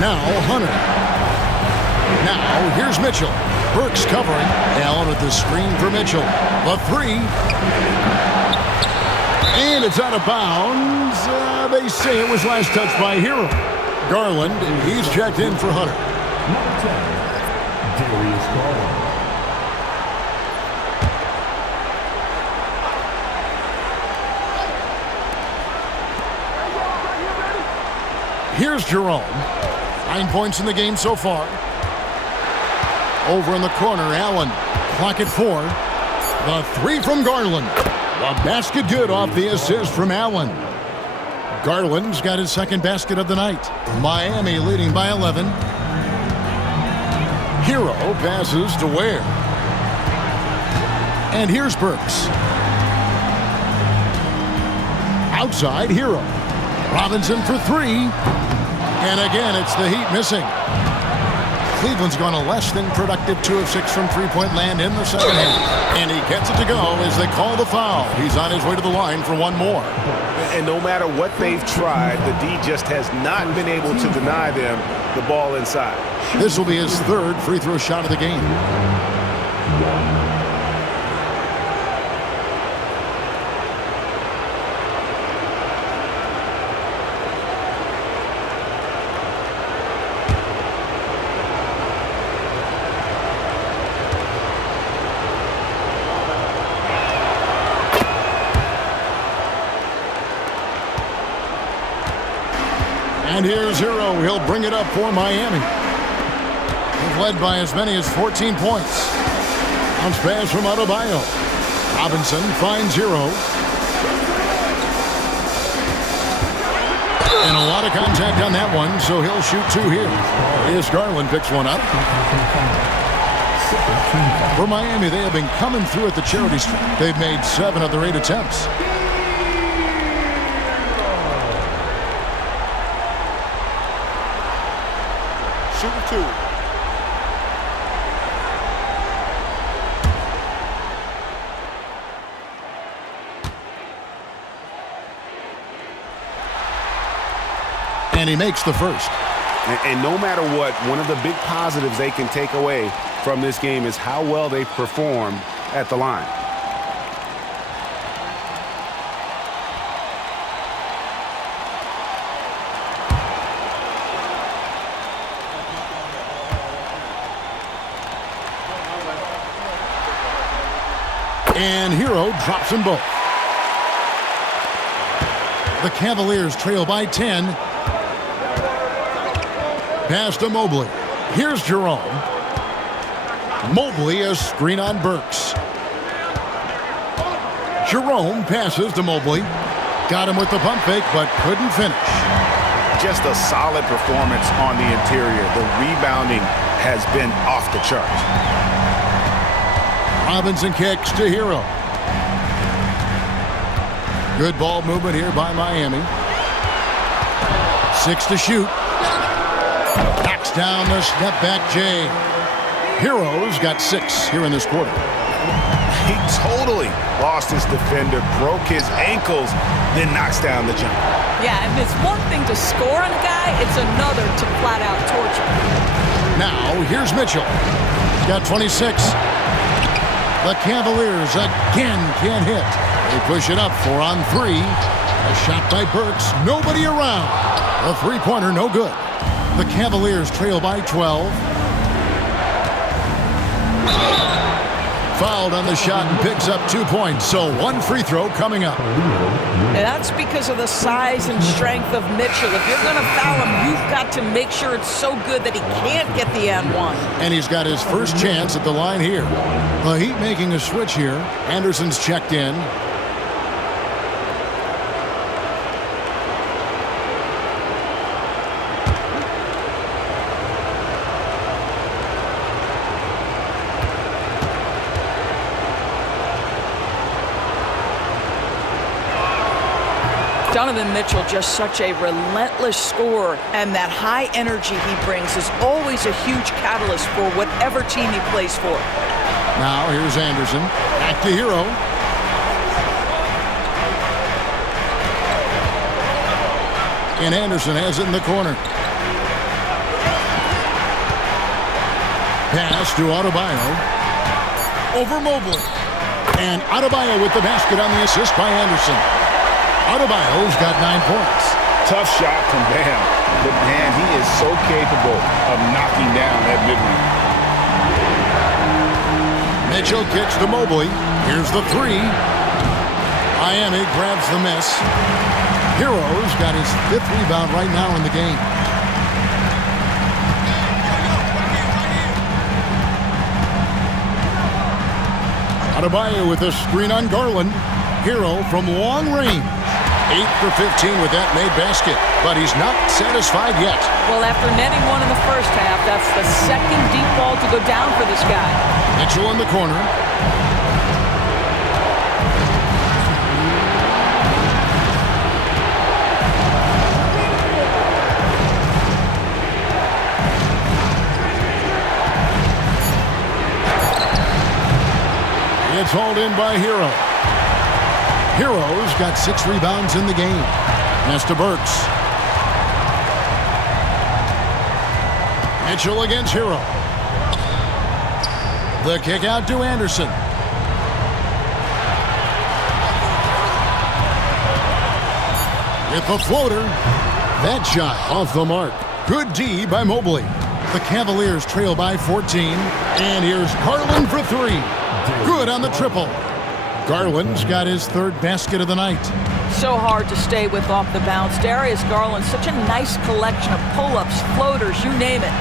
Now Hunter. Now here's Mitchell. Burks covering. Allen with the screen for Mitchell. The 3. And it's out of bounds. They say it was last touched by Hero. Garland, he's checked in for Hunter. Number 10, Serious call. Here's Jerome. 9 points in the game so far. Over in the corner, Allen. Clock at 4. The 3 from Garland. The basket good off the assist from Allen. Garland's got his second basket of the night. Miami leading by 11. Hero passes to Ware. And here's Burks. Outside, Hero. Robinson for 3. And again, it's the Heat missing. Cleveland's gone a less than productive 2 of 6 from three-point land in the second half. And he gets it to go as they call the foul. He's on his way to the line for one more. And no matter what they've tried, the D just has not been able to deny them the ball inside. This will be his third free throw shot of the game. And here's Hero. He'll bring it up for Miami. They've led by as many as 14 points. Bounce pass from Adebayo. Robinson finds Hero. And a lot of contact on that one, so he'll shoot 2 here. Here's Garland picks one up. For Miami, they have been coming through at the charity stripe. They've made 7 of their 8 attempts. Shooting 2. And he makes the first. And no matter what, one of the big positives they can take away from this game is how well they performed at the line. And Hero drops them both. The Cavaliers trail by 10. Pass to Mobley. Here's Jerome. Mobley, a screen on Burks. Jerome passes to Mobley. Got him with the pump fake, but couldn't finish. Just a solid performance on the interior. The rebounding has been off the charts. Robinson kicks to Hero. Good ball movement here by Miami. 6 to shoot. Knocks down the step back Jay. Hero's got 6 here in this quarter. He totally lost his defender, broke his ankles, then knocks down the jump. Yeah, and it's one thing to score on a guy, it's another to flat out torture. Now, here's Mitchell. He's got 26. The Cavaliers again can't hit. They push it up 4 on 3. A shot by Burks. Nobody around. A three-pointer, no good. The Cavaliers trail by 12. Fouled on the shot and picks up 2 points. So 1 free throw coming up. And that's because of the size and strength of Mitchell. If you're going to foul him, you've got to make sure it's so good that he can't get the and-one. And he's got his first chance at the line here. The Heat making a switch here. Anderson's checked in. Donovan Mitchell, just such a relentless scorer, and that high energy he brings is always a huge catalyst for whatever team he plays for. Now here's Anderson. Back to Hero. And Anderson has it in the corner. Pass to Adebayo. Over Mobley. And Adebayo with the basket on the assist by Anderson. Adebayo's got 9 points. Tough shot from Bam, but man, he is so capable of knocking down that mid-range. Mitchell kicks to Mobley. Here's the three. Miami grabs the miss. Hero's got his 5th rebound right now in the game. Adebayo with a screen on Garland. Hero from long range. 8 for 15 with that made basket, but he's not satisfied yet. Well, after netting one in the first half, that's the second deep ball to go down for this guy. Mitchell in the corner. It's hauled in by Hero. Hero's got 6 rebounds in the game. Pass to Burks. Mitchell against Hero. The kick out to Anderson. With the floater. That shot off the mark. Good D by Mobley. The Cavaliers trail by 14. And here's Garland for 3. Good on the triple. Garland's got his 3rd basket of the night. So hard to stay with off the bounce. Darius Garland, such a nice collection of pull-ups, floaters, you name it.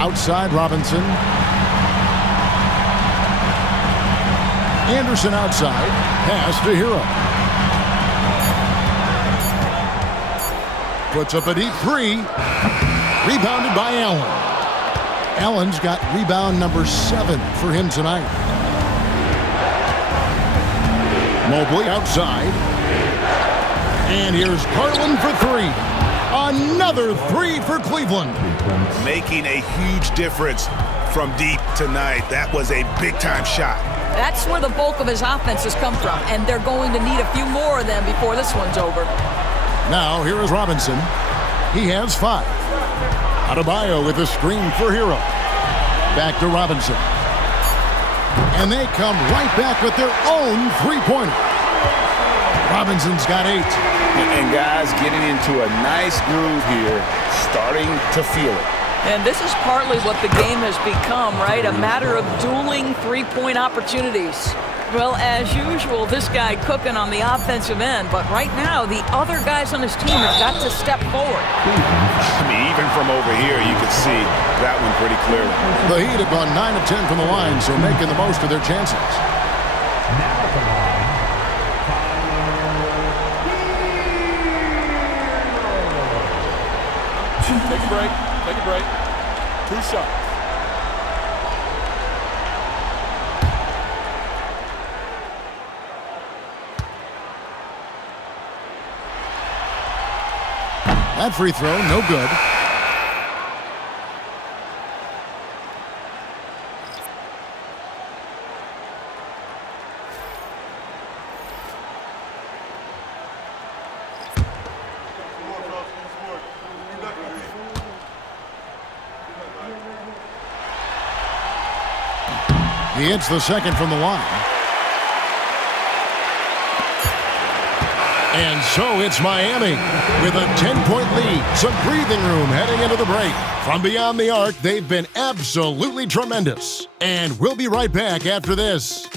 Outside Robinson. Anderson outside. Pass to Hero. Puts up a deep 3. Rebounded by Allen. Allen's got rebound number 7 for him tonight. Mobley outside. And here's Garland for 3. Another 3 for Cleveland. Making a huge difference from deep tonight. That was a big-time shot. That's where the bulk of his offense has come from, and they're going to need a few more of them before this one's over. Now, here is Robinson. He has 5. Adebayo with a screen for Hero. Back to Robinson. And they come right back with their own 3-pointer. Robinson's got 8. And guys getting into a nice groove here, starting to feel it. And this is partly what the game has become, right? A matter of dueling 3-point opportunities. Well, as usual, this guy cooking on the offensive end, but right now, the other guys on his team have got to step forward. I mean, even from over here, you could see that one pretty clearly. The Heat have gone 9 of 10 from the line, so making the most of their chances. Take a break. Take a break. 2 shots. That free throw, no good. He hits the second from the line. And so it's Miami with a 10-point lead. Some breathing room heading into the break. From beyond the arc, they've been absolutely tremendous. And we'll be right back after this.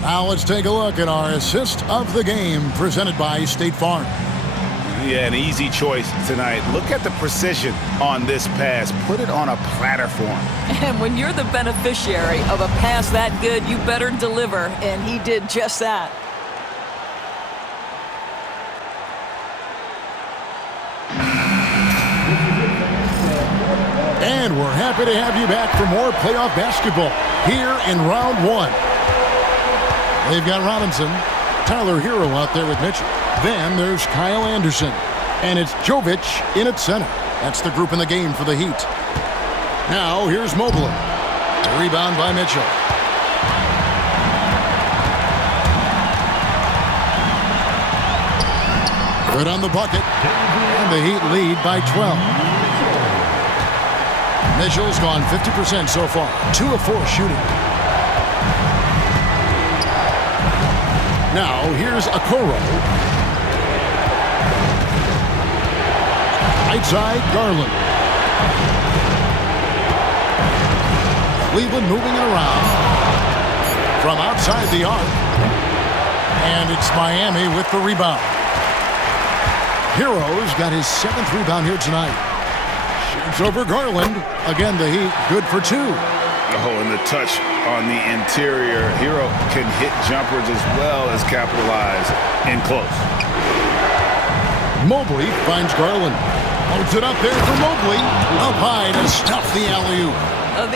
Now let's take a look at our assist of the game presented by State Farm. Yeah, an easy choice tonight. Look at the precision on this pass. Put it on a platter for him. And when you're the beneficiary of a pass that good, you better deliver, and he did just that. And we're happy to have you back for more playoff basketball here in round 1. They've got Robinson, Tyler Hero out there with Mitchell. Then there's Kyle Anderson, and it's Jovic in at center. That's the group in the game for the Heat. Now here's Mobley. A rebound by Mitchell. Good on the bucket. And the Heat lead by 12. Mitchell's gone 50% so far. 2 of 4 shooting. Now, here's Okoro. Right side, Garland. Cleveland moving it around. From outside the arc. And it's Miami with the rebound. Hero's got his 7th rebound here tonight. Shoots over Garland. Again, the Heat good for 2. Oh, and the touch on the interior. Hero can hit jumpers as well as capitalize in close. Mobley finds Garland. Holds it up there for Mobley. Up high to stuff the alley-oop.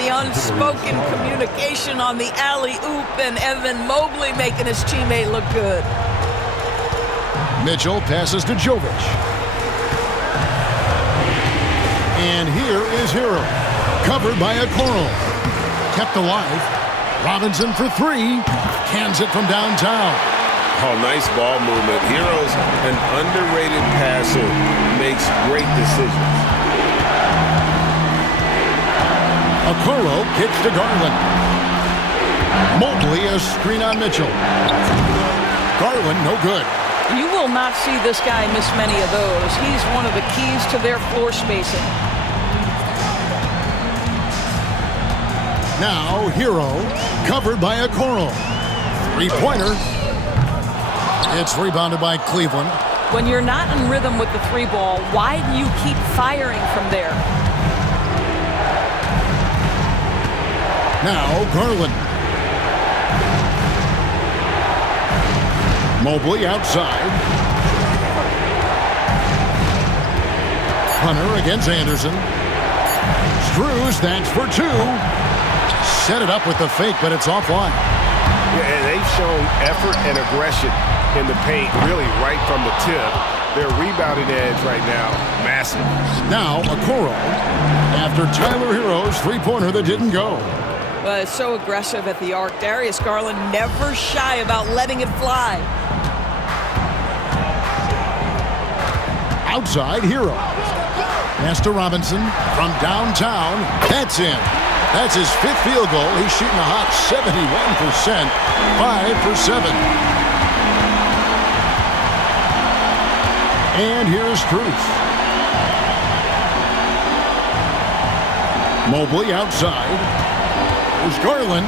The unspoken communication on the alley-oop, and Evan Mobley making his teammate look good. Mitchell passes to Jovic. And here is Hero. Covered by Okoro. Kept alive. Robinson for 3. Cans it from downtown. Oh, nice ball movement. Hero's an underrated passer. Makes great decisions. Okoro kicks to Garland. Mobley a screen on Mitchell. Garland no good. You will not see this guy miss many of those. He's one of the keys to their floor spacing. Now Hero covered by Okoro. 3-pointer. It's rebounded by Cleveland. When you're not in rhythm with the 3 ball, why do you keep firing from there? Now Garland. Mobley outside. Hunter against Anderson. Struz, that's for 2. Set it up with the fake, but it's offline. Yeah, and they've shown effort and aggression in the paint, really right from the tip. Their rebounding edge right now, massive. Now Okoro, after Tyler Hero's 3-pointer that didn't go. Well, it's so aggressive at the arc. Darius Garland never shy about letting it fly. Outside, Hero. Pass to Robinson from downtown. That's in. That's his 5th field goal. He's shooting a hot 71%. 5 for 7. And here's Struz. Mobley outside. There's Garland.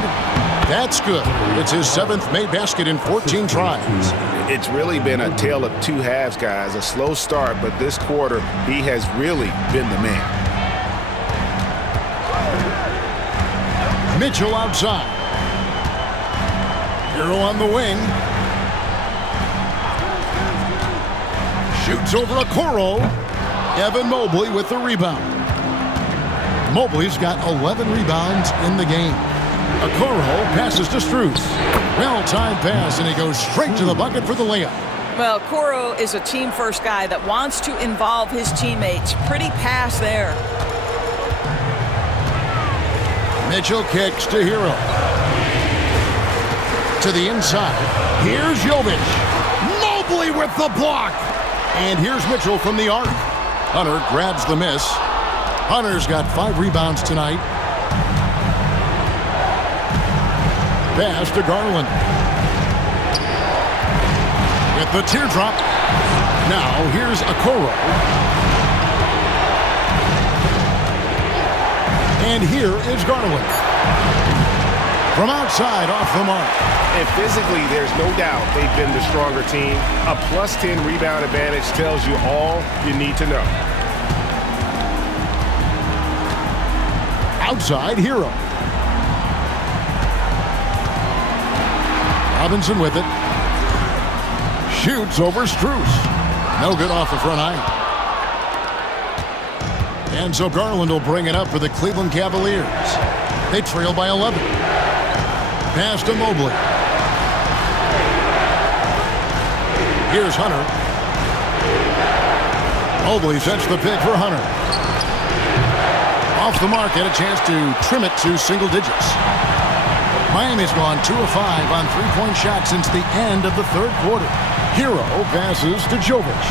That's good. It's his 7th made basket in 14 tries. It's really been a tale of 2 halves, guys. A slow start, but this quarter, he has really been the man. Mitchell outside. Hero on the wing. Shoots over Okoro. Evan Mobley with the rebound. Mobley's got 11 rebounds in the game. Okoro passes to Struz. Well-timed pass, and he goes straight to the bucket for the layup. Well, Okoro is a team-first guy that wants to involve his teammates. Pretty pass there. Mitchell kicks to Hero. To the inside. Here's Jovic. Mobley with the block. And here's Mitchell from the arc. Hunter grabs the miss. Hunter's got 5 rebounds tonight. Pass to Garland. With the teardrop. Now here's Okoro. And here is Garland. From outside, off the mark. And physically, there's no doubt they've been the stronger team. A +10 rebound advantage tells you all you need to know. Outside, Hero. Robinson with it. Shoots over Struz. No good off the front eye. And so Garland will bring it up for the Cleveland Cavaliers. They trail by 11. Pass to Mobley. Here's Hunter. Mobley sets the pick for Hunter. Off the mark, had a chance to trim it to single digits. Miami's gone 2 of 5 on 3-point shots since the end of the 3rd quarter. Hero passes to Jovic.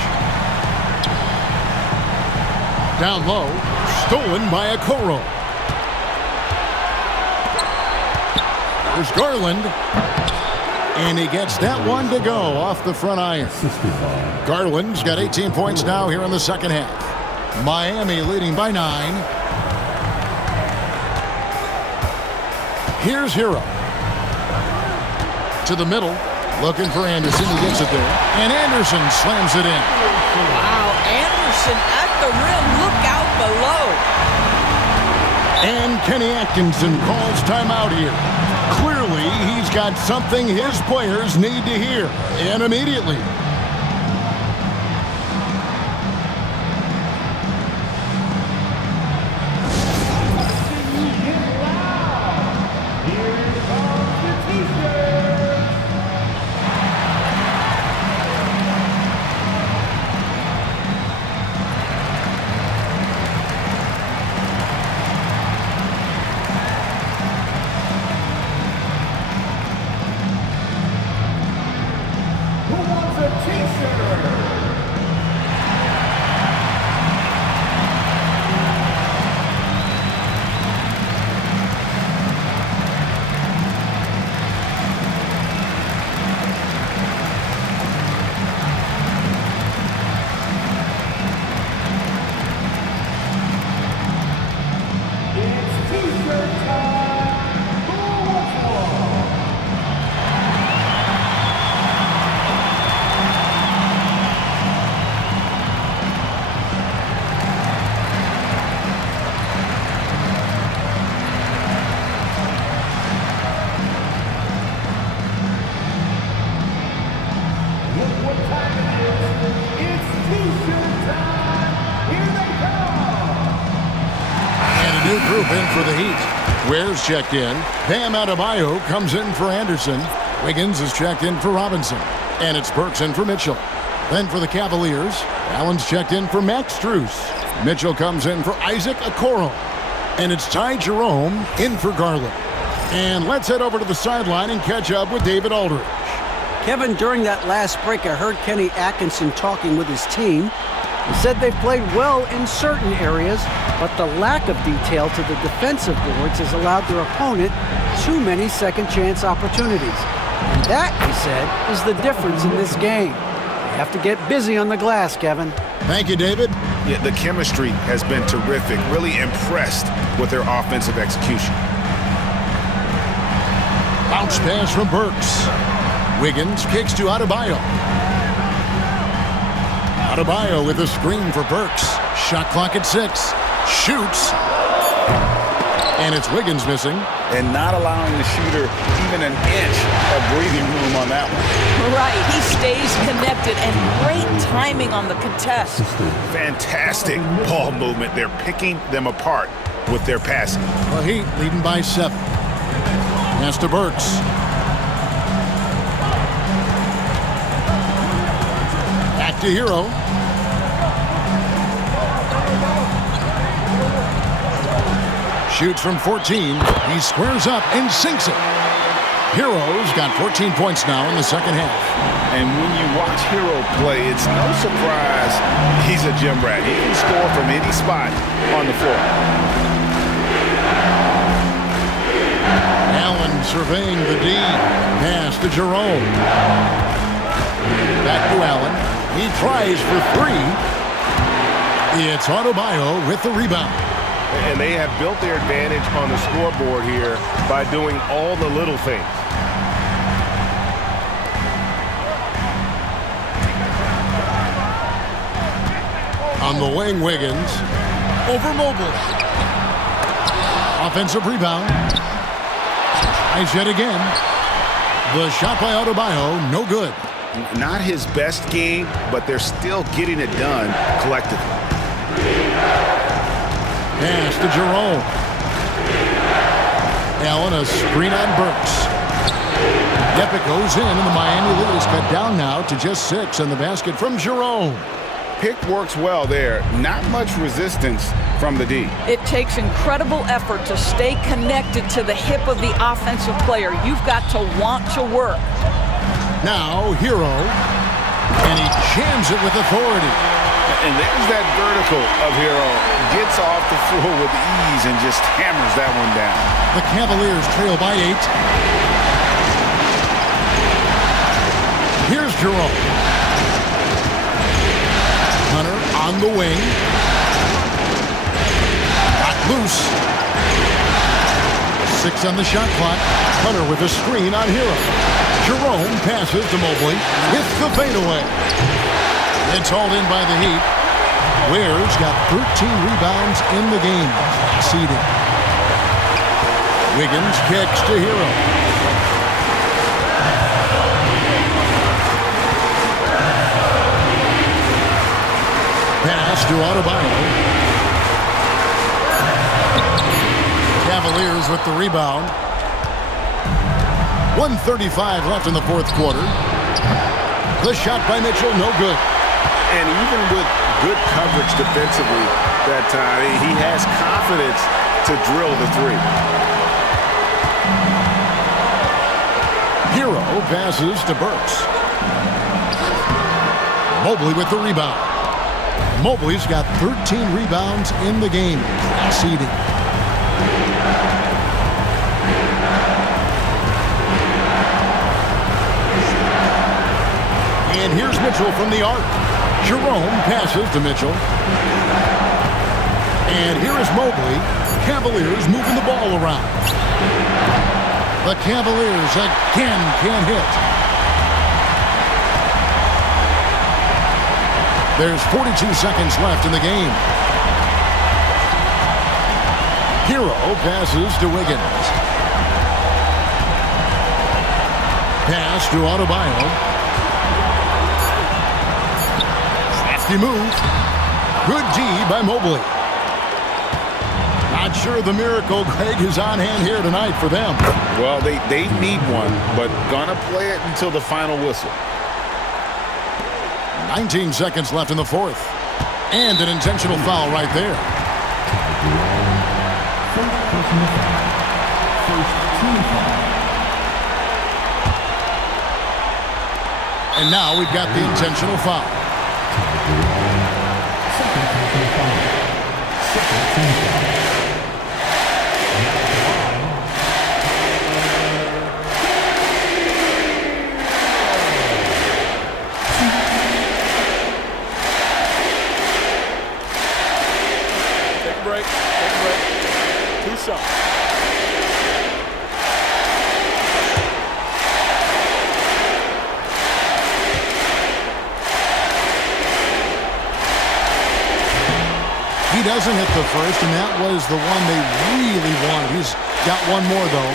down low. Stolen by Okoro. There's Garland. And he gets that one to go off the front iron. Garland's got 18 points now here in the second half. Miami leading by 9. Here's Hero. To the middle. Looking for Anderson. He gets it there. And Anderson slams it in. Wow, Anderson at the rim. Look out below. And Kenny Atkinson calls timeout here. Clearly, he's got something his players need to hear. And immediately. In for the Heat. Ware's checked in. Bam Adebayo comes in for Anderson. Wiggins is checked in for Robinson. And it's Burks in for Mitchell. Then for the Cavaliers, Allen's checked in for Max Strus. Mitchell comes in for Isaac Okoro. And it's Ty Jerome in for Garland. And let's head over to the sideline and catch up with David Aldridge. Kevin, during that last break, I heard Kenny Atkinson talking with his team. He said they've played well in certain areas, but the lack of detail to the defensive boards has allowed their opponent too many second-chance opportunities. And that, he said, is the difference in this game. They have to get busy on the glass, Kevin. Thank you, David. Yeah, the chemistry has been terrific. Really impressed with their offensive execution. Bounce pass from Burks. Wiggins kicks to Adebayo. Adebayo with a screen for Burks. Shot clock at 6. Shoots. And it's Wiggins missing. And not allowing the shooter even an inch of breathing room on that one. Right, he stays connected and great timing on the contest. Fantastic ball movement. They're picking them apart with their passing. The Heat leading by 7. Pass to Burks. Back to Hero. Shoots from 14. He squares up and sinks it. Hero's got 14 points now in the second half. And when you watch Hero play, it's no surprise he's a gym rat. He can score from any spot on the floor. Allen surveying the D. Pass to Jerome. Back to Allen. He tries for 3. It's Adebayo with the rebound. And they have built their advantage on the scoreboard here by doing all the little things. On the wing, Wiggins. Over Mobley. Offensive rebound. Tries yet again. The shot by Adebayo, no good. Not his best game, but they're still getting it done collectively. Pass to Jerome. Allen, a screen on Burks. Yep, it goes in, and the Miami lead is cut down now to just 6 on the basket from Jerome. Pick works well there. Not much resistance from the D. It takes incredible effort to stay connected to the hip of the offensive player. You've got to want to work. Now, Hero, and he jams it with authority. And there's that vertical of Hero. Gets off the floor with ease and just hammers that one down. The Cavaliers trail by 8. Here's Jerome. Hunter on the wing. Got loose. 6 on the shot clock. Hunter with a screen on Hero. Jerome passes to Mobley. Hits the fadeaway. It's hauled in by the Heat. Ware's got 13 rebounds in the game. Seeding. Wiggins kicks to Hero. Pass to Adebayo. Cavaliers with the rebound. 1:35 left in the fourth quarter. The shot by Mitchell, no good. And even with good coverage defensively that time, he has confidence to drill the three. Hero passes to Burks. Mobley with the rebound. Mobley's got 13 rebounds in the game. Seeding. And here's Mitchell from the arc. Jerome passes to Mitchell. And here is Mobley. Cavaliers moving the ball around. The Cavaliers again can't hit. There's 42 seconds left in the game. Hero passes to Wiggins. Pass to Adebayo. Move. Good D by Mobley. Not sure the miracle, Greg, is on hand here tonight for them. Well, they need one, but gonna play it until the final whistle. 19 seconds left in the fourth. And an intentional foul right there. And now we've got the intentional foul. Take a break. Two shots. He doesn't hit the first, and that was the one they really wanted. He's got one more, though.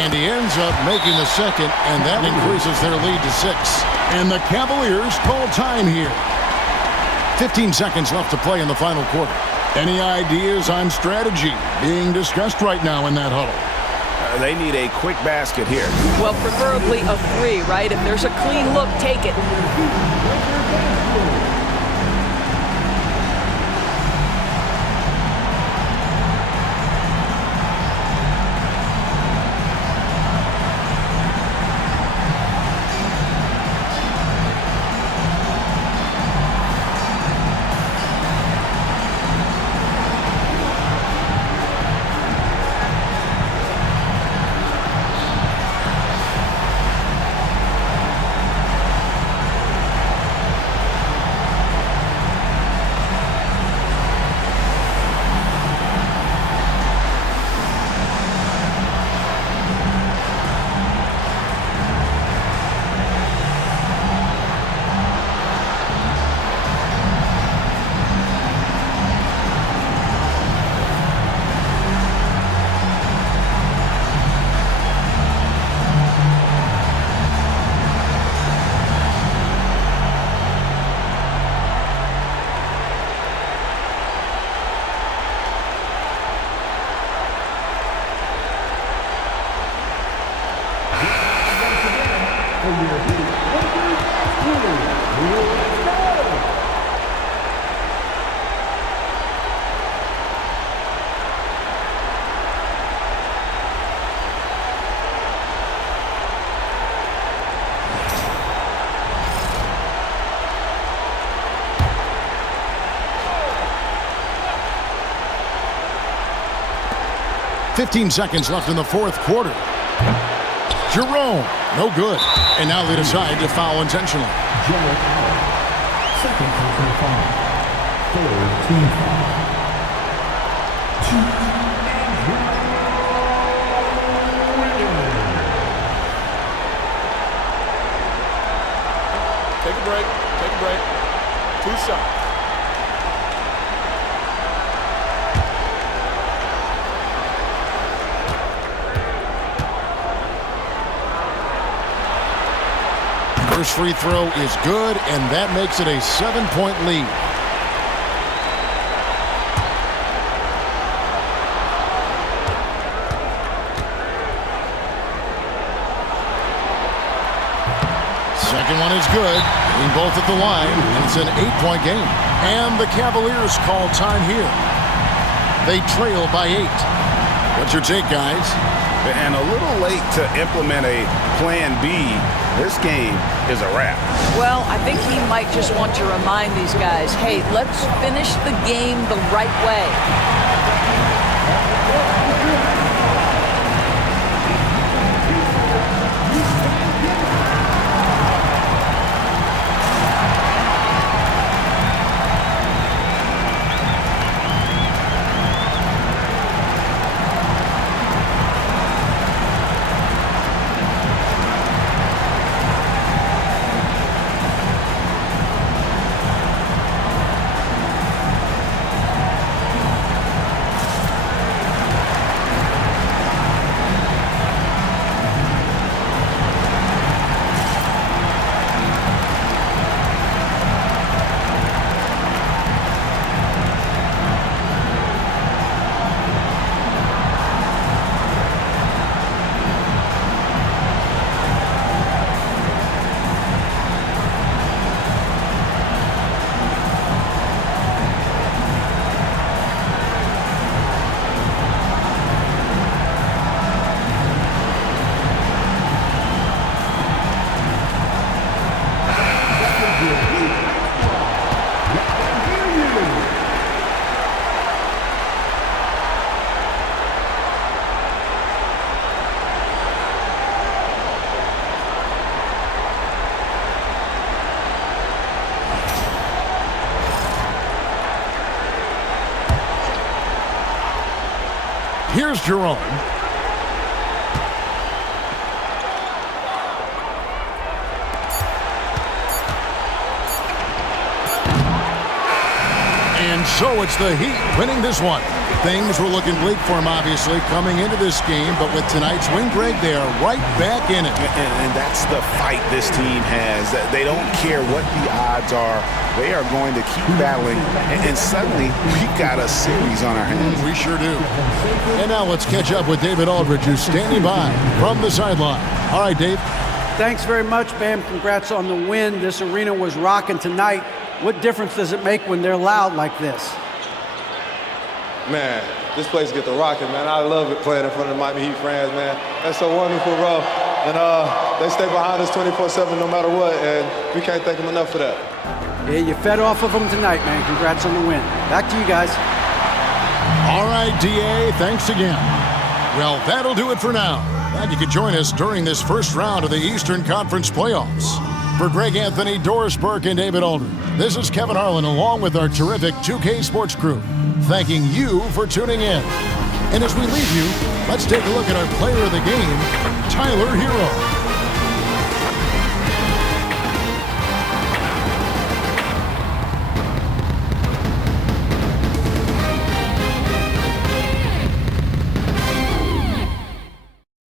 And he ends up making the second, and that increases their lead to 6. And the Cavaliers call time here. 15 seconds left to play in the final quarter. Any ideas on strategy being discussed right now in that huddle? They need a quick basket here. Well, preferably a 3, right? If there's a clean look, take it. 15 seconds left in the fourth quarter. Jerome, no good. And now lead aside to foul intentionally. Jared Allen, second personal foul. Third team foul. Take a break. Take a break. 2 shots. First free throw is good, and that makes it a 7-point lead. Second one is good, getting both at the line, and it's an 8-point game. And the Cavaliers call time here. They trail by 8. What's your take, guys? And a little late to implement a plan B. This game is a wrap. Well, I think he might just want to remind these guys, hey, let's finish the game the right way. Here's Jerome. And so it's the Heat winning this one. Things were looking bleak for them, obviously, coming into this game, but with tonight's win, Greg, they are right back in it. And that's the fight this team has. They don't care what the odds are. They are going to keep battling, and suddenly we've got a series on our hands. We sure do. And now let's catch up with David Aldridge, who's standing by from the sideline. All right, Dave. Thanks very much, Bam. Congrats on the win. This arena was rocking tonight. What difference does it make when they're loud like this? Man, this place get the rocking, man. I love it playing in front of the Miami Heat fans, man. That's so wonderful, bro. And they stay behind us 24/7 no matter what, and we can't thank them enough for that. Yeah, you fed off of them tonight, man. Congrats on the win. Back to you guys. All right, DA, thanks again. Well, that'll do it for now. Glad you could join us during this first round of the Eastern Conference playoffs. For Greg Anthony, Doris Burke, and David Aldridge, this is Kevin Harlan along with our terrific 2K Sports crew, thanking you for tuning in. And as we leave you, let's take a look at our player of the game, Tyler Hero.